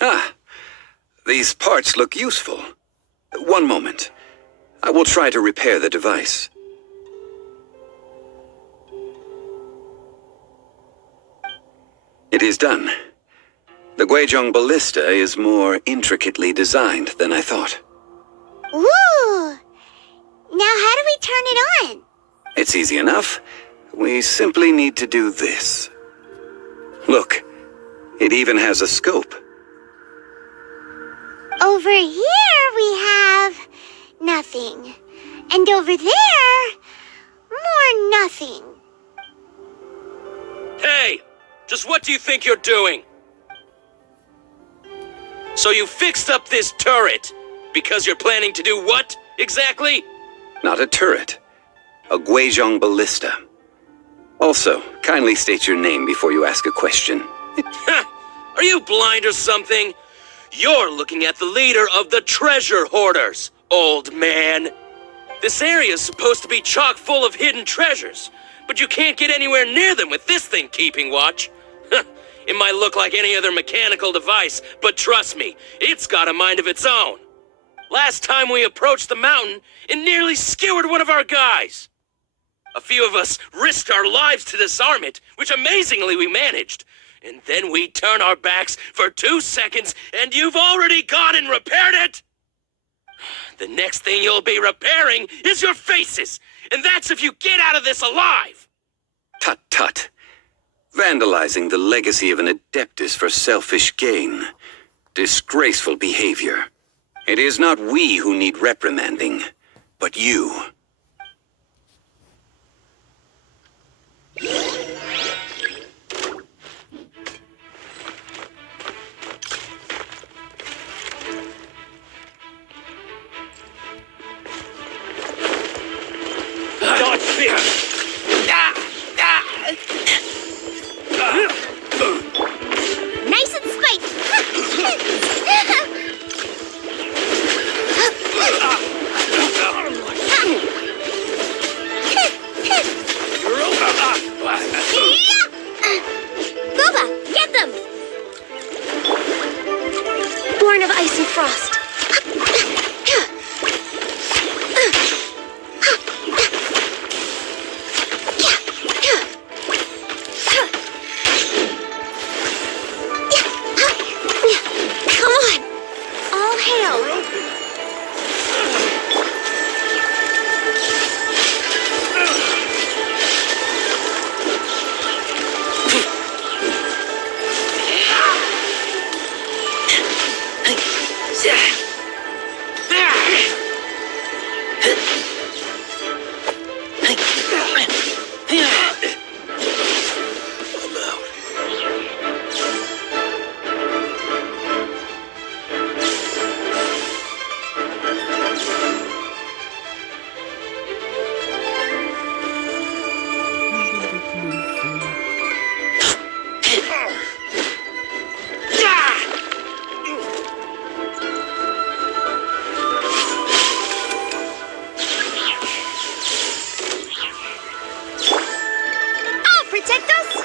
Ah, these parts look useful. One moment. I will try to repair the device. It is done. The Guizhong ballista is more intricately designed than I thought. Ooh! Now how do we turn it on? It's easy enough. We simply need to do this. Look, it even has a scope. Over here we have nothing. And over there, more nothing. Hey! Just what do you think you're doing? So you fixed up this turret because you're planning to do what, exactly? Not a turret. A Guizhong ballista. Also, kindly state your name before you ask a question. Are you blind or something? You're looking at the leader of the treasure hoarders, old man. This area's supposed to be chock full of hidden treasures, but you can't get anywhere near them with this thing keeping watch. It might look like any other mechanical device, but trust me, it's got a mind of its own. Last time we approached the mountain, it nearly skewered one of our guys. A few of us risked our lives to disarm it, which amazingly we managed. And then we turn our backs for 2 seconds, and you've already gone and repaired it? The next thing you'll be repairing is your faces, and that's if you get out of this alive! Tut tut. Vandalizing the legacy of an adeptus for selfish gain. Disgraceful behavior. It is not we who need reprimanding, but you. Dodge fear! Nice and spiked. Booba, get them! Born of ice and frost. Come on! All hail! Protect us?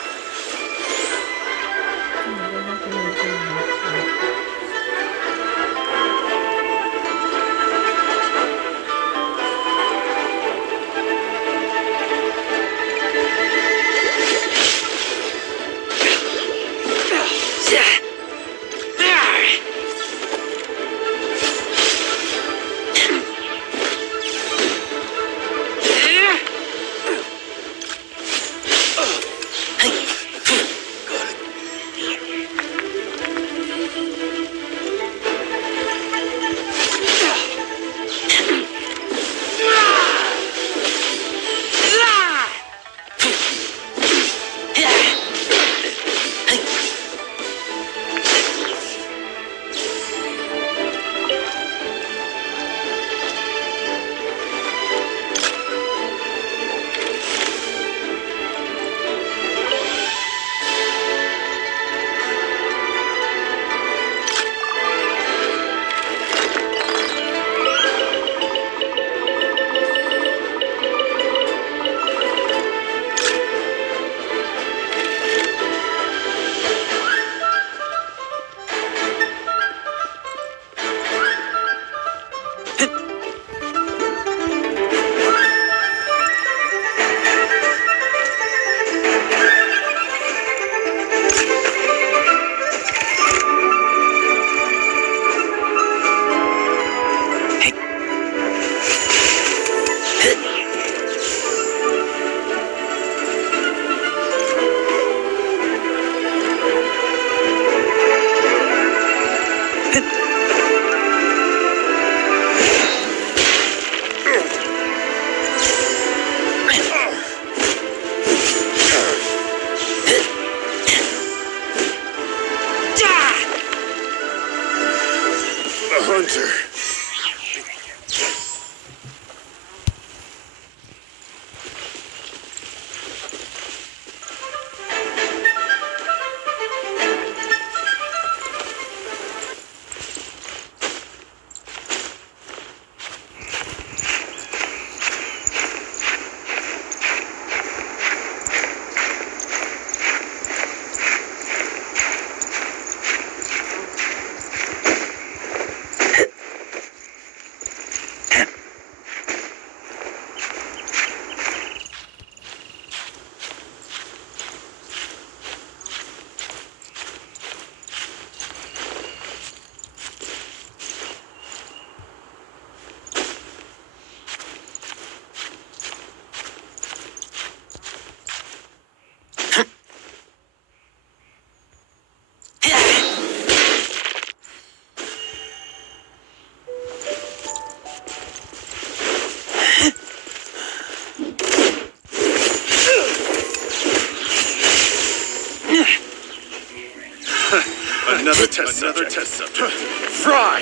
Another test subject. Fry!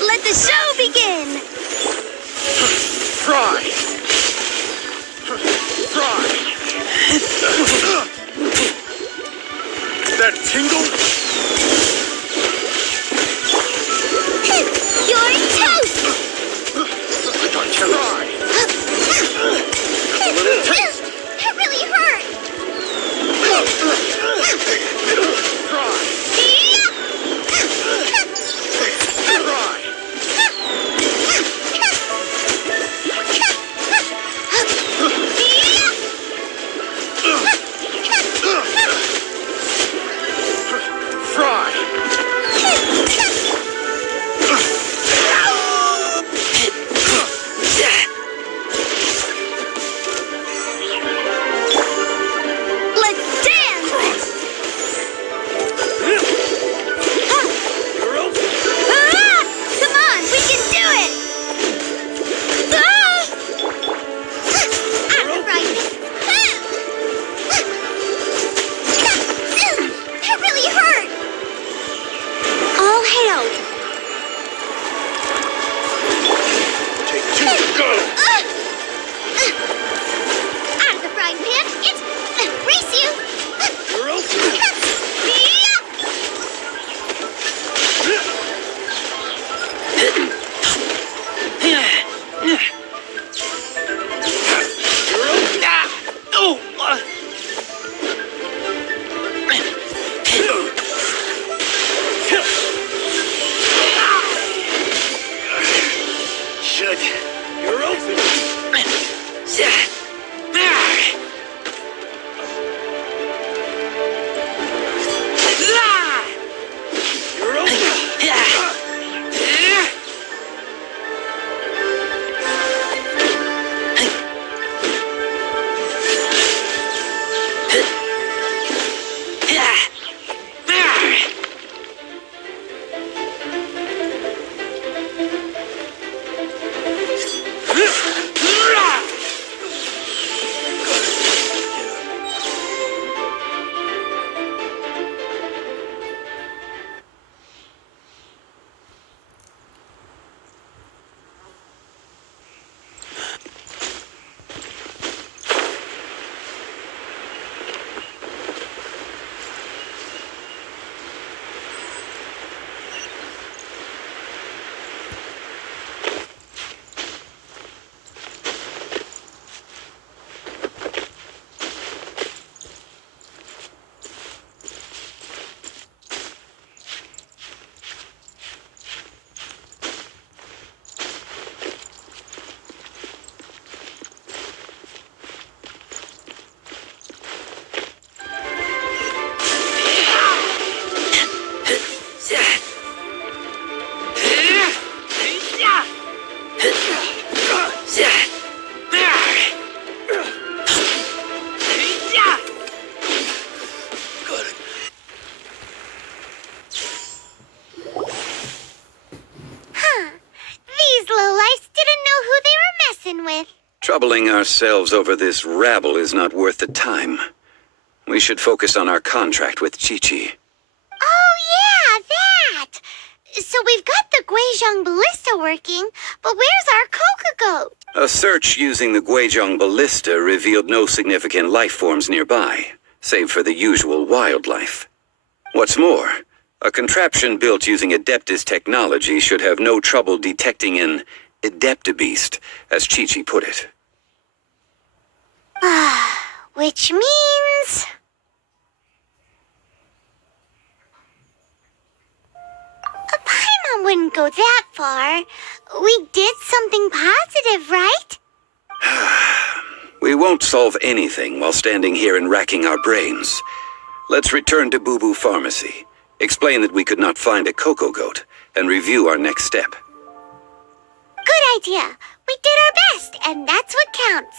Let the show begin! Fry! Fry! That tingle? You're toast! I got fry! A little taste! That really hurt! Let's dance! Come on, we can do it! I'm right. That really hurt! All hail! Take two, go! Out of the frying pan, it's race you! Should. You're open. You're open. These lowlifes didn't know who they were messing with. Troubling ourselves over this rabble is not worth the time. We should focus on our contract with Chi-Chi. Oh, yeah, that! So we've got the Guizhong ballista working, but where's our Coca goat? A search using the Guizhong ballista revealed no significant life forms nearby, save for the usual wildlife. What's more, a contraption built using Adeptus technology should have no trouble detecting an Adeptabeast, as Chi-Chi put it. Which means... A Paimon wouldn't go that far. We did something positive, right? We won't solve anything while standing here and racking our brains. Let's return to Boo Boo Pharmacy, explain that we could not find a Coco Goat, and review our next step. Good idea. We did our best, and that's what counts.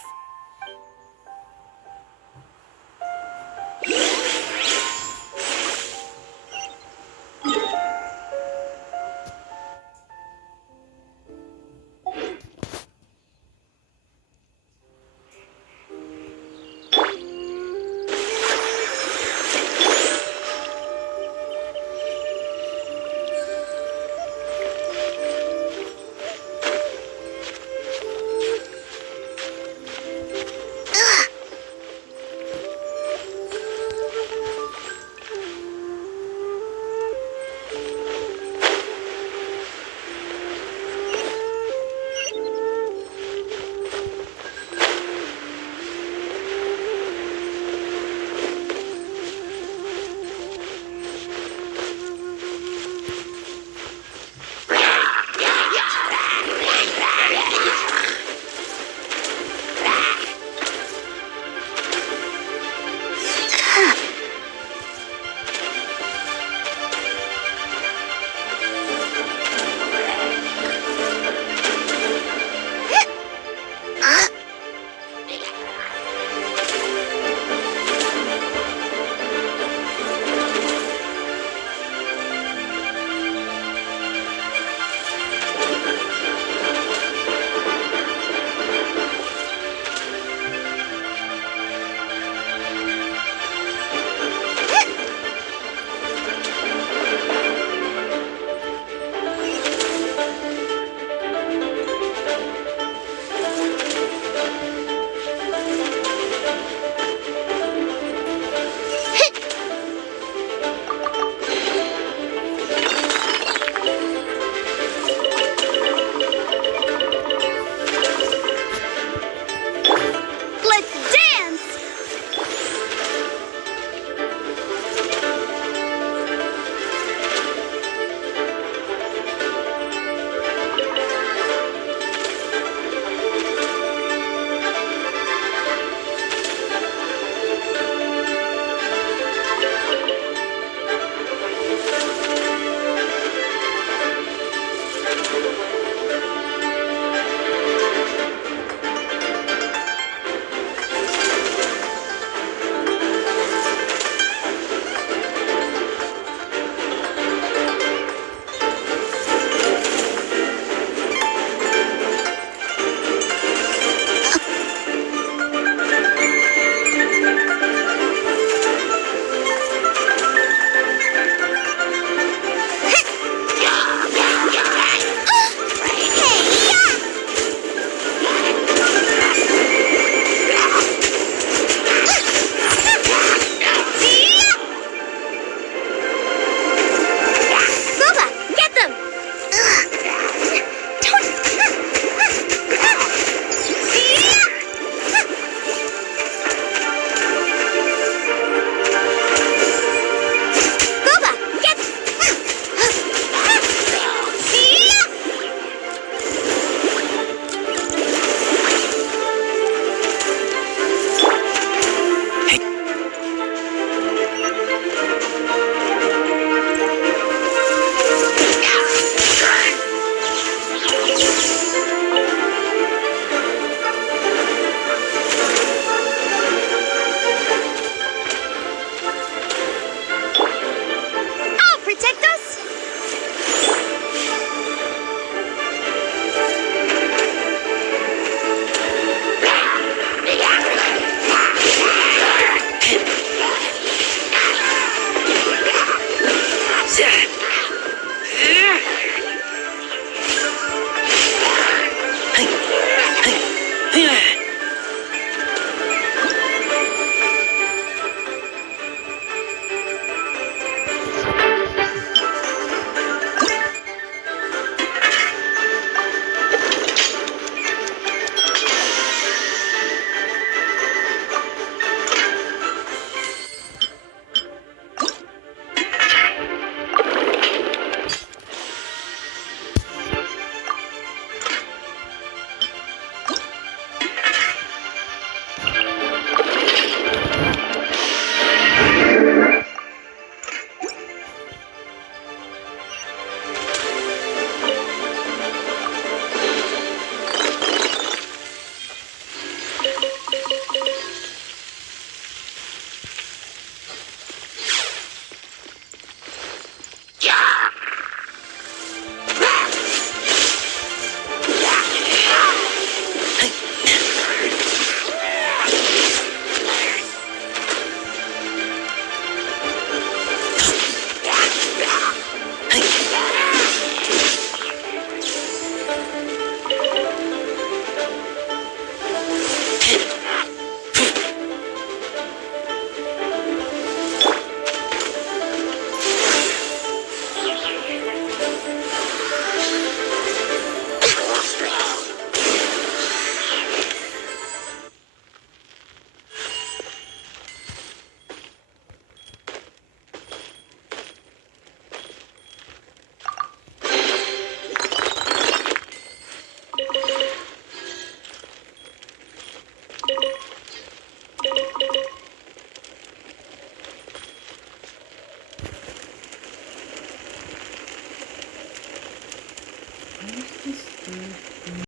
Okay.